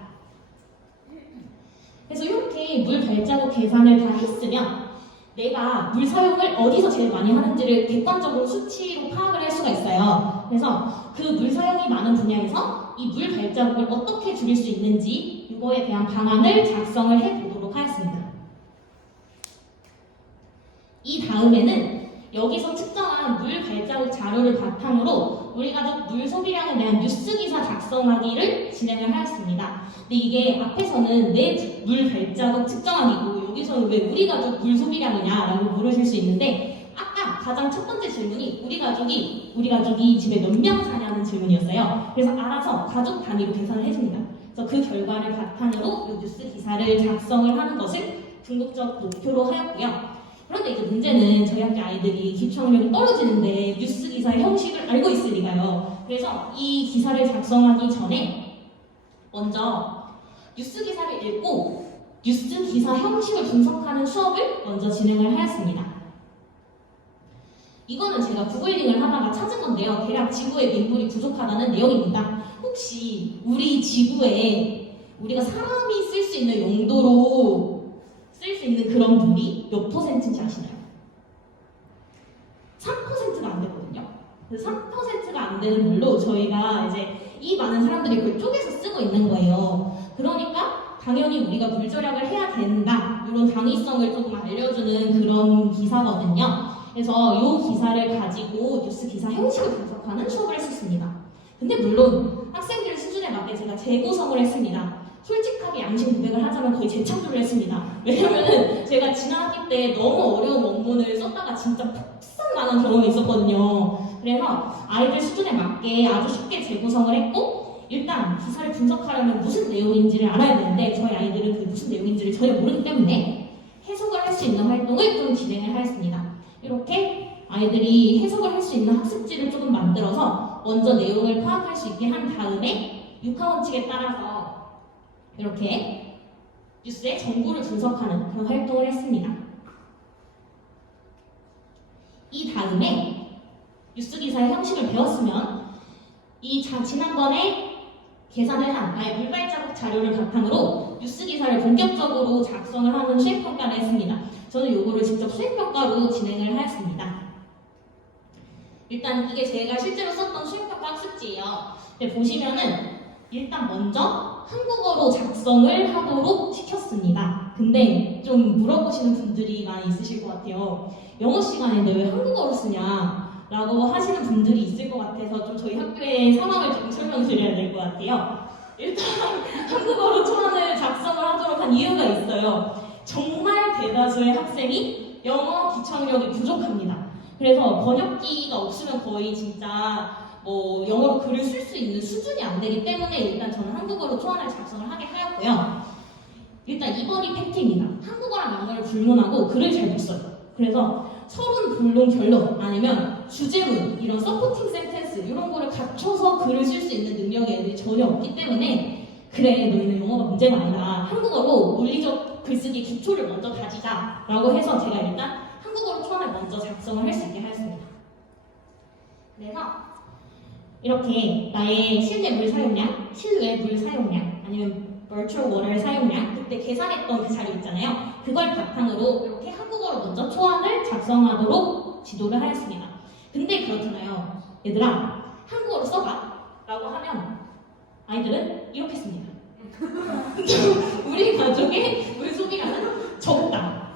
그래서 이렇게 물 발자국 계산을 다 했으면 내가 물 사용을 어디서 제일 많이 하는지를 객관적으로 수치로 파악을 할 수가 있어요. 그래서 그 물 사용이 많은 분야에서 이 물 발자국을 어떻게 줄일 수 있는지 이거에 대한 방안을 작성을 해보도록 하겠습니다. 이 다음에는 여기서 측정한 물 발자국 자료를 바탕으로 우리 가족 물 소비량에 대한 뉴스 기사 작성하기를 진행을 하였습니다. 근데 이게 앞에서는 내 물 발자국 측정하기고 여기서는 왜 우리 가족 물 소비량이냐라고 물으실 수 있는데 아까 가장 첫 번째 질문이 우리 가족이 집에 몇 명 사냐는 질문이었어요. 그래서 알아서 가족 단위로 계산을 해줍니다. 그래서 그 결과를 바탕으로 이 뉴스 기사를 작성을 하는 것을 궁극적 목표로 하였고요. 그런데 이제 문제는 저희 학교 아이들이 기초학력이 떨어지는데 뉴스 기사의 형식을 알고 있으니까요. 그래서 이 기사를 작성하기 전에 먼저 뉴스 기사를 읽고 뉴스 기사 형식을 분석하는 수업을 먼저 진행을 하였습니다. 이거는 제가 구글링을 하다가 찾은 건데요. 대략 지구에 민물이 부족하다는 내용입니다. 혹시 우리 지구에 우리가 사람이 쓸 수 있는 용도로 쓸 수 있는 그런 물이 몇 %인지 아시나요? 3%가 안 되거든요. 3%가 안 되는 물로 저희가 이제 이 많은 사람들이 그걸 쪼개서 쓰고 있는 거예요. 그러니까 당연히 우리가 물 절약을 해야 된다. 이런 당위성을 조금 알려주는 그런 기사거든요. 그래서 이 기사를 가지고 뉴스 기사 형식을 분석하는 수업을 했었습니다. 근데 물론 학생들 수준에 맞게 제가 재구성을 했습니다. 솔직하게 양심 고백을 하자면 거의 재창조를 했습니다. 왜냐면은 제가 지난 학기 때 너무 어려운 원문을 썼다가 진짜 폭삭 나는 경험이 있었거든요. 그래서 아이들 수준에 맞게 아주 쉽게 재구성을 했고 일단 기사를 분석하려면 무슨 내용인지를 알아야 되는데 저희 아이들은 그 무슨 내용인지를 전혀 모르기 때문에 해석을 할 수 있는 활동을 좀 진행을 하였습니다. 이렇게 아이들이 해석을 할 수 있는 학습지를 조금 만들어서 먼저 내용을 파악할 수 있게 한 다음에 6화 원칙에 따라서 이렇게 뉴스의 정보를 분석하는 그런 활동을 했습니다. 이 다음에 뉴스 기사의 형식을 배웠으면 지난번에 계산을 한 나의 물발자국 자료를 바탕으로 뉴스 기사를 본격적으로 작성을 하는 수행평가를 했습니다. 저는 이거를 직접 수행평가로 진행을 하였습니다. 일단 이게 제가 실제로 썼던 수행평가 학습지예요. 근데 보시면은 일단 먼저 한국어로 작성을 하도록 시켰습니다. 근데 좀 물어보시는 분들이 많이 있으실 것 같아요. 영어 시간인데 왜 한국어로 쓰냐? 라고 하시는 분들이 있을 것 같아서 좀 저희 학교의 상황을 좀 설명드려야 될 것 같아요. 일단 한국어로 초안을 작성을 하도록 한 이유가 있어요. 정말 대다수의 학생이 영어 기초학력이 부족합니다. 그래서 번역기가 없으면 거의 진짜 영어로 글을 쓸 수 있는 수준이 안 되기 때문에 일단 저는 한국어로 초안을 작성을 하게 하였고요. 일단 2번이 팩트입니다. 한국어랑 영어를 불문하고 글을 잘 못 써요. 그래서 서론, 본론, 결론 아니면 주제문 이런 서포팅 센텐스 이런 거를 갖춰서 글을 쓸 수 있는 능력이 애들이 전혀 없기 때문에 그래 너희는 영어가 문제가 아니라 한국어로 논리적 글쓰기 기초를 먼저 다지자 라고 해서 제가 일단 한국어로 초안을 먼저 작성을 할 수 있게 하였습니다. 그래서 이렇게 나의 실내 물 사용량, 실외 물 사용량 아니면 virtual water 사용량 그때 계산했던 그 자료 있잖아요. 그걸 바탕으로 이렇게 한국어로 먼저 초안을 작성하도록 지도를 하였습니다. 근데 그렇잖아요. 얘들아 한국어로 써봐 라고 하면 아이들은 이렇게 씁니다. 우리 가족의 물 소비량은 적다.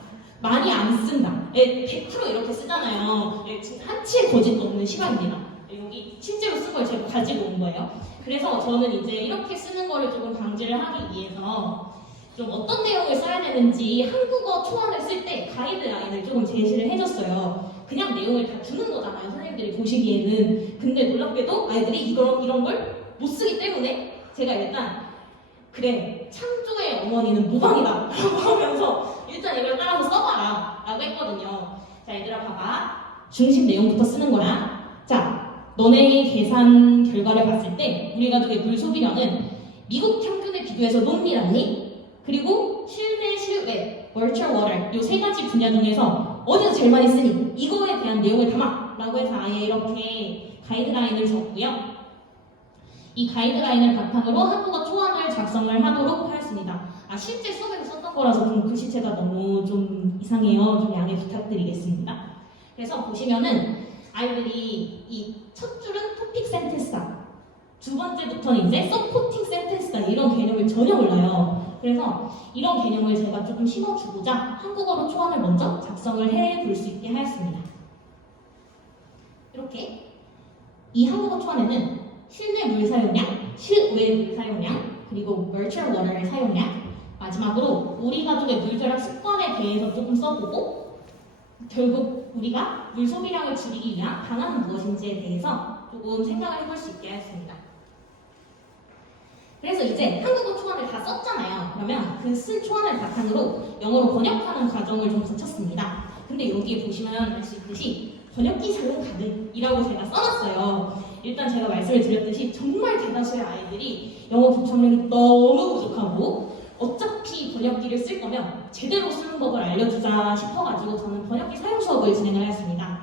많이 안 쓴다. 100% 이렇게 쓰잖아요. 진짜 한치의 거짓도 없는 시간입니다. 여기 실제로 쓴 걸 제가 가지고 온 거예요. 그래서 저는 이제 이렇게 쓰는 거를 조금 방지를 하기 위해서 좀 어떤 내용을 써야 되는지 한국어 초안을 쓸 때 가이드라인을 조금 제시를 해줬어요. 그냥 내용을 다 주는 거잖아요. 선생님들이 보시기에는. 근데 놀랍게도 아이들이 이런 걸 못 쓰기 때문에 제가 일단 그래 창조의 어머니는 모방이다 라고 하면서 일단 이걸 따라서 써봐라 라고 했거든요. 자 얘들아 봐봐. 중심 내용부터 쓰는 거야. 자 너네 계산 결과를 봤을 때 우리 가족의 물 소비량은 미국 평균에 비교해서 높니 낮니? 그리고 그리고 실내, 실외, virtual water 이 세 가지 분야 중에서 어디서 제일 많이 쓰니? 이거에 대한 내용을 담아! 라고 해서 아예 이렇게 가이드라인을 줬고요. 이 가이드라인을 바탕으로 한국어 초안을 작성을 하도록 하였습니다. 실제 수업에서 썼던 거라서 좀 글씨체가 너무 좀 이상해요. 좀 양해 부탁드리겠습니다. 그래서 보시면은 아이들이 이 첫 줄은 토픽 센텐스다. 두 번째부터는 이제 서포팅 센텐스다. 이런 개념을 전혀 몰라요. 그래서 이런 개념을 제가 조금 심어주고자 한국어로 초안을 먼저 작성을 해 볼 수 있게 하였습니다. 이렇게 이 한국어 초안에는 실내 물 사용량, 실외 물 사용량, 그리고 virtual water 사용량, 마지막으로 우리 가족의 물 절약 습관에 대해서 조금 써보고 결국 우리가 물 소비량을 줄이기 위한 방안은 무엇인지에 대해서 조금 생각을 해볼 수 있게 하였습니다. 그래서 이제 한국어 초안을 다 썼잖아요. 그러면 그 쓴 초안을 바탕으로 영어로 번역하는 과정을 좀 거쳤습니다. 근데 여기에 보시면 알 수 있듯이 번역기 사용 가능이라고 제가 써놨어요. 일단 제가 말씀을 드렸듯이 정말 대다수의 아이들이 영어 독창력이 너무 부족하고 어차피 번역기를 쓸 거면 제대로 쓰는 법을 알려주자 싶어가지고 저는 번역기 사용 수업을 진행을 하였습니다.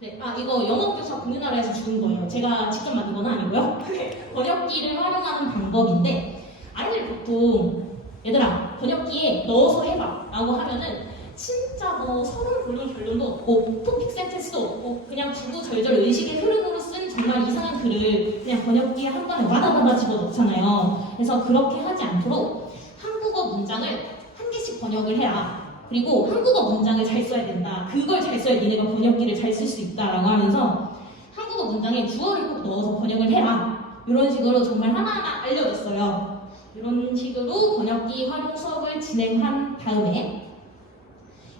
네, 이거 영어교사 공유나라에서 주는 거예요. 제가 직접 만든 건 아니고요. 번역기를 활용하는 방법인데 아이들이 보통 얘들아 번역기에 넣어서 해봐 라고 하면은 진짜 뭐 서론 본론 결론도 없고 토픽 센텐스도 없고 그냥 구구절절 의식의 흐름으로 쓴 정말 이상한 글을 그냥 번역기에 한 번에 와다와다 집어넣잖아요. 그래서 그렇게 하지 않도록 한국어 문장을 한 개씩 번역을 해라. 그리고 한국어 문장을 잘 써야 된다. 그걸 잘 써야 니네가 번역기를 잘 쓸 수 있다라고 하면서 한국어 문장에 주어를 꼭 넣어서 번역을 해라. 이런 식으로 정말 하나하나 알려줬어요. 이런 식으로 번역기 활용 수업을 진행한 다음에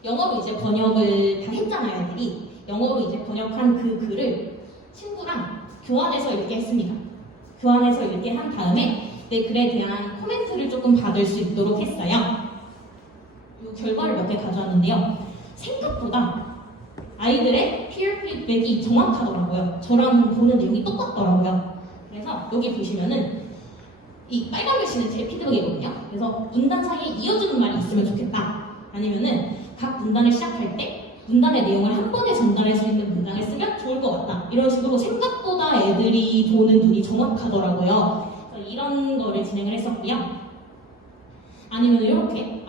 영어로 이제 번역을 다 했잖아요, 애들이. 영어로 이제 번역한 그 글을 친구랑 교환해서 읽게 했습니다. 교환해서 읽게 한 다음에 내 글에 대한 코멘트를 조금 받을 수 있도록 했어요. 이 결과를 몇 개 가져왔는데요. 생각보다 아이들의 peer 피드백이 정확하더라고요. 저랑 보는 내용이 똑같더라고요. 그래서 여기 보시면은 이 빨간 글씨는 제 피드백이거든요. 그래서 문단 사이에 이어주는 말이 있으면 좋겠다. 아니면은 각 문단을 시작할 때 문단의 내용을 한 번에 전달할 수 있는 문장을 쓰면 좋을 것 같다. 이런 식으로 생각보다 애들이 보는 눈이 정확하더라고요. 그래서 이런 거를 진행을 했었고요. 아니면 이렇게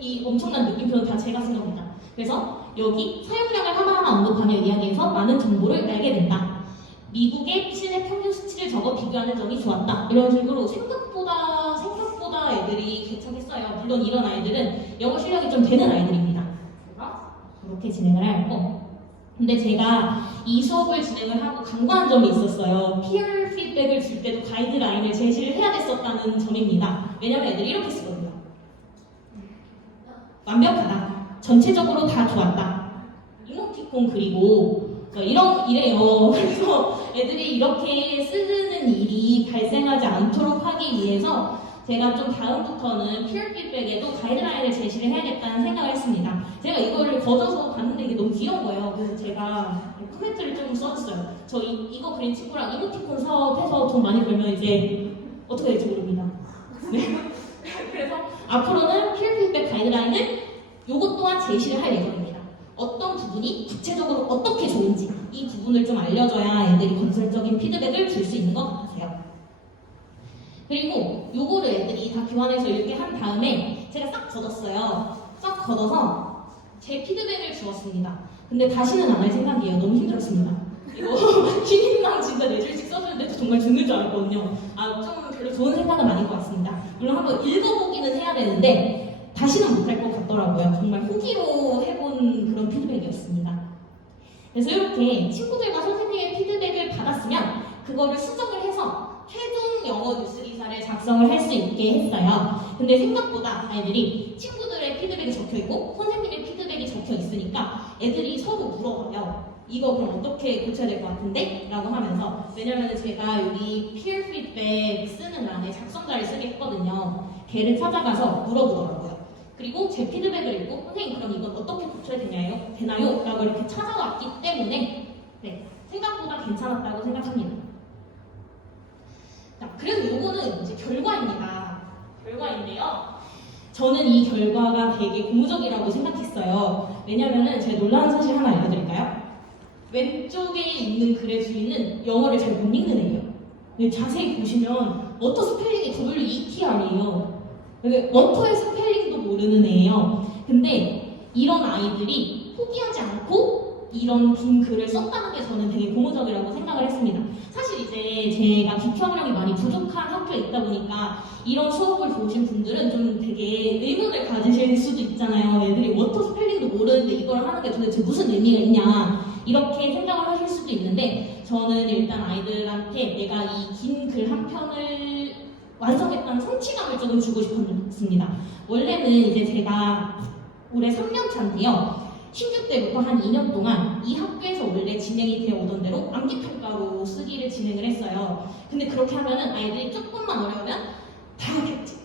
이 엄청난 느낌표는 다 제가 쓴 겁니다. 그래서 여기 사용량을 하나하나 언급하며 이야기해서 많은 정보를 알게 된다. 미국의 실내 평균 수치를 적어 비교하는 점이 좋았다. 이런 식으로 생각보다 애들이 개척했어요. 물론 이런 아이들은 영어 실력이 좀 되는 아이들입니다. 그래서 그렇게 진행을 하였고, 근데 제가 이 수업을 진행을 하고 간과한 점이 있었어요. peer 피드백을 줄 때도 가이드라인을 제시를 해야 됐었다는 점입니다. 왜냐면 애들이 이렇게 쓰거든요. 완벽하다. 전체적으로 다 좋았다. 이모티콘 그리고 이래요. 그래서 애들이 이렇게 쓰는 일이 발생하지 않도록 하기 위해서 제가 좀 다음부터는 peer 피드백에도 가이드라인을 제시를 해야겠다는 생각을 했습니다. 제가 이거를 거둬서 봤는데 이게 너무 귀여운 거예요. 그래서 제가 코멘트를 좀 써줬어요. 저 이거 그린 친구랑 이모티콘 사업해서 돈 많이 벌면 이제 어떻게 될지 모릅니다. 네. 그래서 앞으로는 peer 피드백 가이드라인은 이것 또한 제시를 할 예정입니다. 어떤 부분이 구체적으로 어떻게 좋은지 이 부분을 좀 알려줘야 애들이 건설적인 피드백을 줄 수 있는 것 같아서요. 그리고 요거를 애들이 다 교환해서 읽게 한 다음에 제가 싹 걷었어요. 싹 걷어서 제 피드백을 주었습니다. 근데 다시는 안 할 생각이에요. 너무 힘들었습니다. 이거 휘닝랑 진짜 4줄씩 써주는데 정말 죽는 줄 알았거든요. 좀 별로 좋은 생각은 아닌 것 같습니다. 물론 한번 읽어보기는 해야 되는데 다시는 못할 것 같더라고요. 정말 후기로 해본 그런 피드백이었습니다. 그래서 이렇게 친구들과 선생님의 피드백을 받았으면 그거를 수정을 해서 최종 영어 뉴스 기사를 작성을 할 수 있게 했어요. 근데 생각보다 아이들이 친구들의 피드백이 적혀있고 선생님의 피드백이 적혀있으니까 애들이 서로 물어봐요. 이거 그럼 어떻게 고쳐야 될 것 같은데? 라고 하면서, 왜냐면 제가 여기 peer 피드백 쓰는 란에 작성자를 쓰게 했거든요. 걔를 찾아가서 물어보더라고요. 그리고 제 피드백을 읽고 선생님 그럼 이건 어떻게 고쳐야 되나요? 라고 이렇게 찾아왔기 때문에 생각보다 괜찮았다고 생각합니다. 자, 그래서 요거는 이제 결과입니다. 결과인데요. 저는 이 결과가 되게 고무적이라고 생각했어요. 왜냐면은 제가 놀라운 사실 하나 알려드릴까요? 왼쪽에 있는 글의 주인은 영어를 잘 못 읽는 애예요. 근데 자세히 보시면 워터 스펠링이 WETR이에요. 근데 워터의 스펠링도 모르는 애예요. 근데 이런 아이들이 포기하지 않고 이런 긴 글을 썼다는 게 저는 되게 고무적이라고 생각을 했습니다. 사실 이제 제가 기표학력이 많이 부족한 학교에 있다 보니까 이런 수업을 보신 분들은 좀 되게 의문을 가지실 수도 있잖아요. 애들이 워터 스펠링도 모르는데 이걸 하는 게 도대체 무슨 의미가 있냐 이렇게 생각을 하실 수도 있는데 저는 일단 아이들한테 내가 이 긴 글 한 편을 완성했다는 성취감을 조금 주고 싶었습니다. 원래는 이제 제가 올해 3년 차인데요. 신규 때부터 한 2년 동안 이 학교에서 원래 진행이 되어 오던 대로 암기평가로 쓰기를 진행을 했어요. 근데 그렇게 하면은 아이들이 조금만 어려우면 다 하겠지.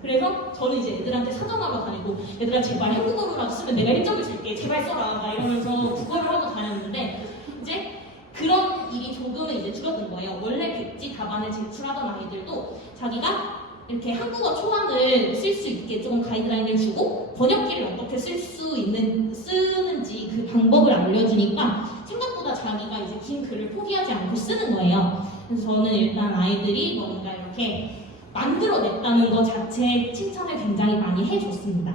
그래서 저는 이제 애들한테 사정하러 다니고 얘들아 제발 한국어로라도 쓰면 내가 1점을 줄게. 제발 써라. 막 이러면서 국어를 하고 다녔는데 이제 그런 일이 조금은 이제 줄어든 거예요. 원래 백지 답안을 제출하던 아이들도 자기가 이렇게 한국어 초안을 쓸 수 있게 조금 가이드라인을 주고 번역기를 어떻게 쓰는지 그 방법을 알려주니까 생각보다 자기가 이제 긴 글을 포기하지 않고 쓰는 거예요. 그래서 저는 일단 아이들이 뭔가 이렇게 만들어냈다는 것 자체에 칭찬을 굉장히 많이 해줬습니다.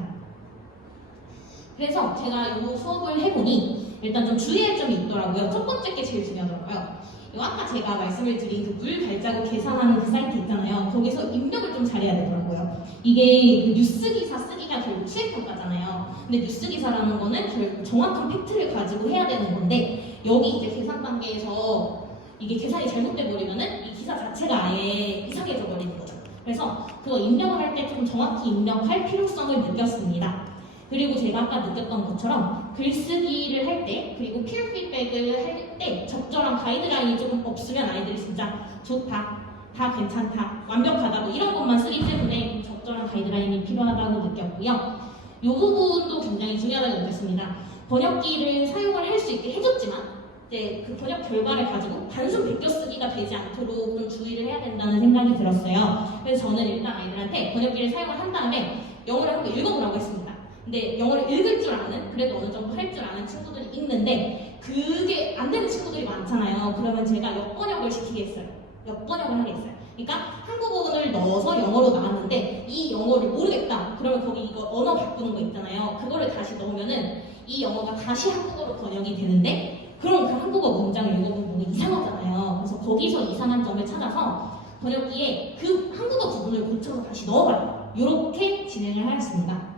그래서 제가 이 수업을 해보니 일단 좀 주의할 점이 있더라고요. 첫 번째 게 제일 중요하더라고요. 아까 제가 말씀을 드린 그 물 발자국 계산하는 그 사이트 있잖아요. 거기서 입력을 좀 잘해야 되더라고요. 이게 그 뉴스 기사 쓰기가 결국 수행평가잖아요. 근데 뉴스 기사라는 거는 결국 정확한 팩트를 가지고 해야 되는 건데 여기 이제 계산 단계에서 이게 계산이 잘못돼 버리면은 이 기사 자체가 아예 이상해져 버리는 거죠. 그래서 그거 입력을 할 때 좀 정확히 입력할 필요성을 느꼈습니다. 그리고 제가 아까 느꼈던 것처럼 글쓰기를 할 때 그리고 피어 피드백을 할 때 적절한 가이드라인이 조금 없으면 아이들이 진짜 좋다, 다 괜찮다, 완벽하다 뭐 이런 것만 쓰기 때문에 적절한 가이드라인이 필요하다고 느꼈고요. 이 부분도 굉장히 중요하다고 느꼈습니다. 번역기를 사용을 할 수 있게 해줬지만 이제 그 번역 결과를 가지고 단순 베껴쓰기가 되지 않도록 좀 주의를 해야 된다는 생각이 들었어요. 그래서 저는 일단 아이들한테 번역기를 사용을 한 다음에 영어를 한번 읽어보라고 했습니다. 근데 영어를 읽을 줄 아는, 그래도 어느 정도 할 줄 아는 친구들이 있는데 그게 안 되는 친구들이 많잖아요. 그러면 제가 역번역을 시키겠어요. 역번역을 하겠어요. 그러니까 한국어를 넣어서 영어로 나왔는데 이 영어를 모르겠다. 그러면 거기 이거 언어 바꾸는 거 있잖아요. 그거를 다시 넣으면은 이 영어가 다시 한국어로 번역이 되는데 그럼 그 한국어 문장을 읽어보면 뭔가 이상하잖아요. 그래서 거기서 이상한 점을 찾아서 번역기에 그 한국어 부분을 고쳐서 다시 넣어봐요. 이렇게 진행을 하였습니다.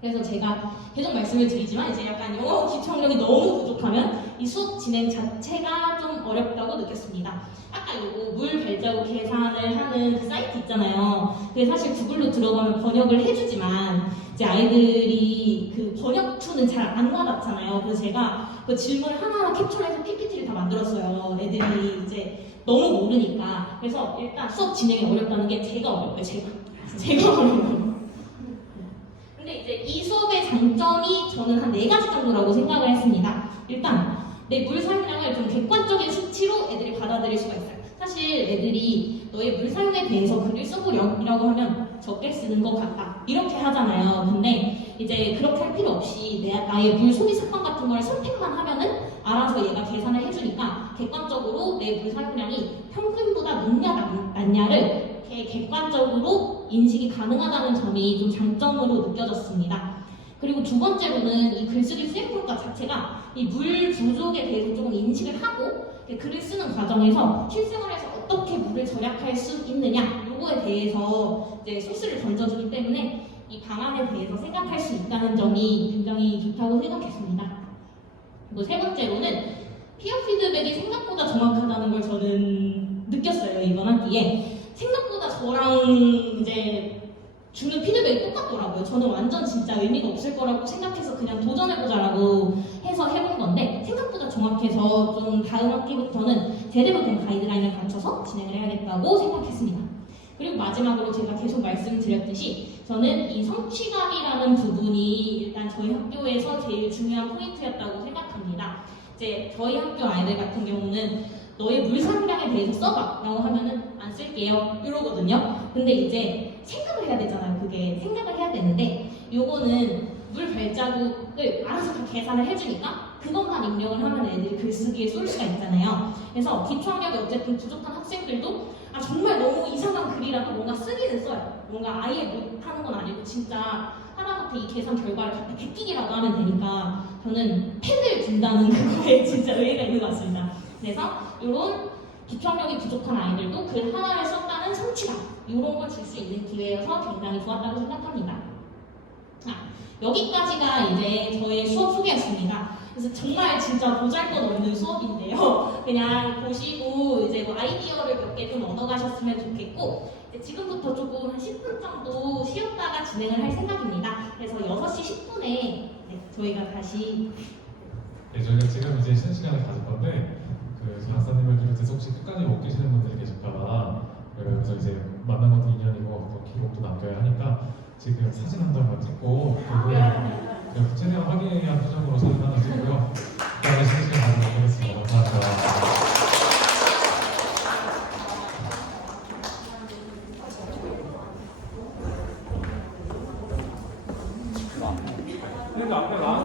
그래서 제가 계속 말씀을 드리지만 이제 약간 영어 기초학력이 너무 부족하면 이 수업 진행 자체가 좀 어렵다고 느꼈습니다. 아까 요거 물 발자국 계산을 하는 그 사이트 있잖아요. 그게 사실 구글로 들어가면 번역을 해주지만 이제 아이들이 그 번역 툴은 잘 안 와닿잖아요. 그래서 제가 그 질문을 하나하나 캡처해서 PPT를 다 만들었어요. 애들이 이제 너무 모르니까. 그래서 일단 수업 진행이 어렵다는 게 제가 어려워요. 제가 어려워요. 근데 이제 이 수업의 장점이 저는 한 4가지 정도라고 생각을 했습니다. 일단 내 물 사용량을 좀 객관적인 수치로 애들이 받아들일 수가 있어요. 사실 애들이 너의 물 사용에 대해서 글을 써보려고 하면 적게 쓰는 것 같다 이렇게 하잖아요. 근데 이제 그렇게 할 필요 없이 나의 물 소비 습관 같은 걸 선택만 하면은 알아서 얘가 계산을 해주니까 객관적으로 내 물 사용량이 평균보다 높냐 낮냐를 이렇게 객관적으로 인식이 가능하다는 점이 좀 장점으로 느껴졌습니다. 그리고 두 번째로는 이 글쓰기 수행평가 자체가 이 물 부족에 대해서 조금 인식을 하고 글을 쓰는 과정에서 실생활에서 어떻게 물을 절약할 수 있느냐 요거에 대해서 이제 소스를 던져주기 때문에 이 방안에 대해서 생각할 수 있다는 점이 굉장히 좋다고 생각했습니다. 그리고 세 번째로는 피어 피드백이 생각보다 정확하다는 걸 저는 느꼈어요. 이번 학기에 생각보다 저랑 이제 주는 피드백이 똑같더라고요. 저는 완전 진짜 의미가 없을 거라고 생각해서 그냥 도전해보자라고 해서 해본 건데 생각보다 정확해서 좀 다음 학기부터는 제대로 된 가이드라인을 갖춰서 진행을 해야겠다고 생각했습니다. 그리고 마지막으로 제가 계속 말씀드렸듯이 저는 이 성취감이라는 부분이 일단 저희 학교에서 제일 중요한 포인트였다고 생각합니다. 이제 저희 학교 아이들 같은 경우는 너의 물 사용량에 대해서 써봐 라고 하면은 안 쓸게요 이러거든요. 근데 이제 생각을 해야 되잖아요. 그게 생각을 해야 되는데 요거는 물 발자국을 알아서 다 계산을 해주니까 그것만 입력을 하면 애들이 글쓰기에 쏠 수가 있잖아요. 그래서 기초학력이 어쨌든 부족한 학생들도 정말 너무 이상한 글이라도 뭔가 쓰기는 써요. 뭔가 아예 못하는 건 아니고 진짜 하다못해 이 계산 결과를 갖다 베끼기라도 하면 되니까 저는 펜을 준다는 그거에 진짜 의의가 있는 것 같습니다. 그래서 이런 기초학력이 부족한 아이들도 글 하나를 썼다는 성취감 이런 걸 줄 수 있는 기회여서 굉장히 좋았다고 생각합니다. 여기까지가 이제 저의 수업 소개였습니다. 그래서 정말 진짜 보잘것없는 수업인데요. 그냥 보시고 이제 뭐 아이디어를 몇 개 좀 얻어가셨으면 좋겠고 지금부터 조금 한 10분 정도 쉬었다가 진행을 할 생각입니다. 그래서 6시 10분에 저희가 다시 네, 저희가 지금 이제 쉬는 시간을 가질 건데 그 박사님을 비롯해서 혹시 끝까지 못 계시는 분들이 계실까봐 그래서 이제 만난 것도 인연이고 또 기록도 남겨야 하니까 지금 사진 한 장만 찍고 그리고 최대한 확인한 표정으로 사진 하나 찍고요. 그다음에 쉬는 시간 가지도록 하겠습니다. 감사합니다.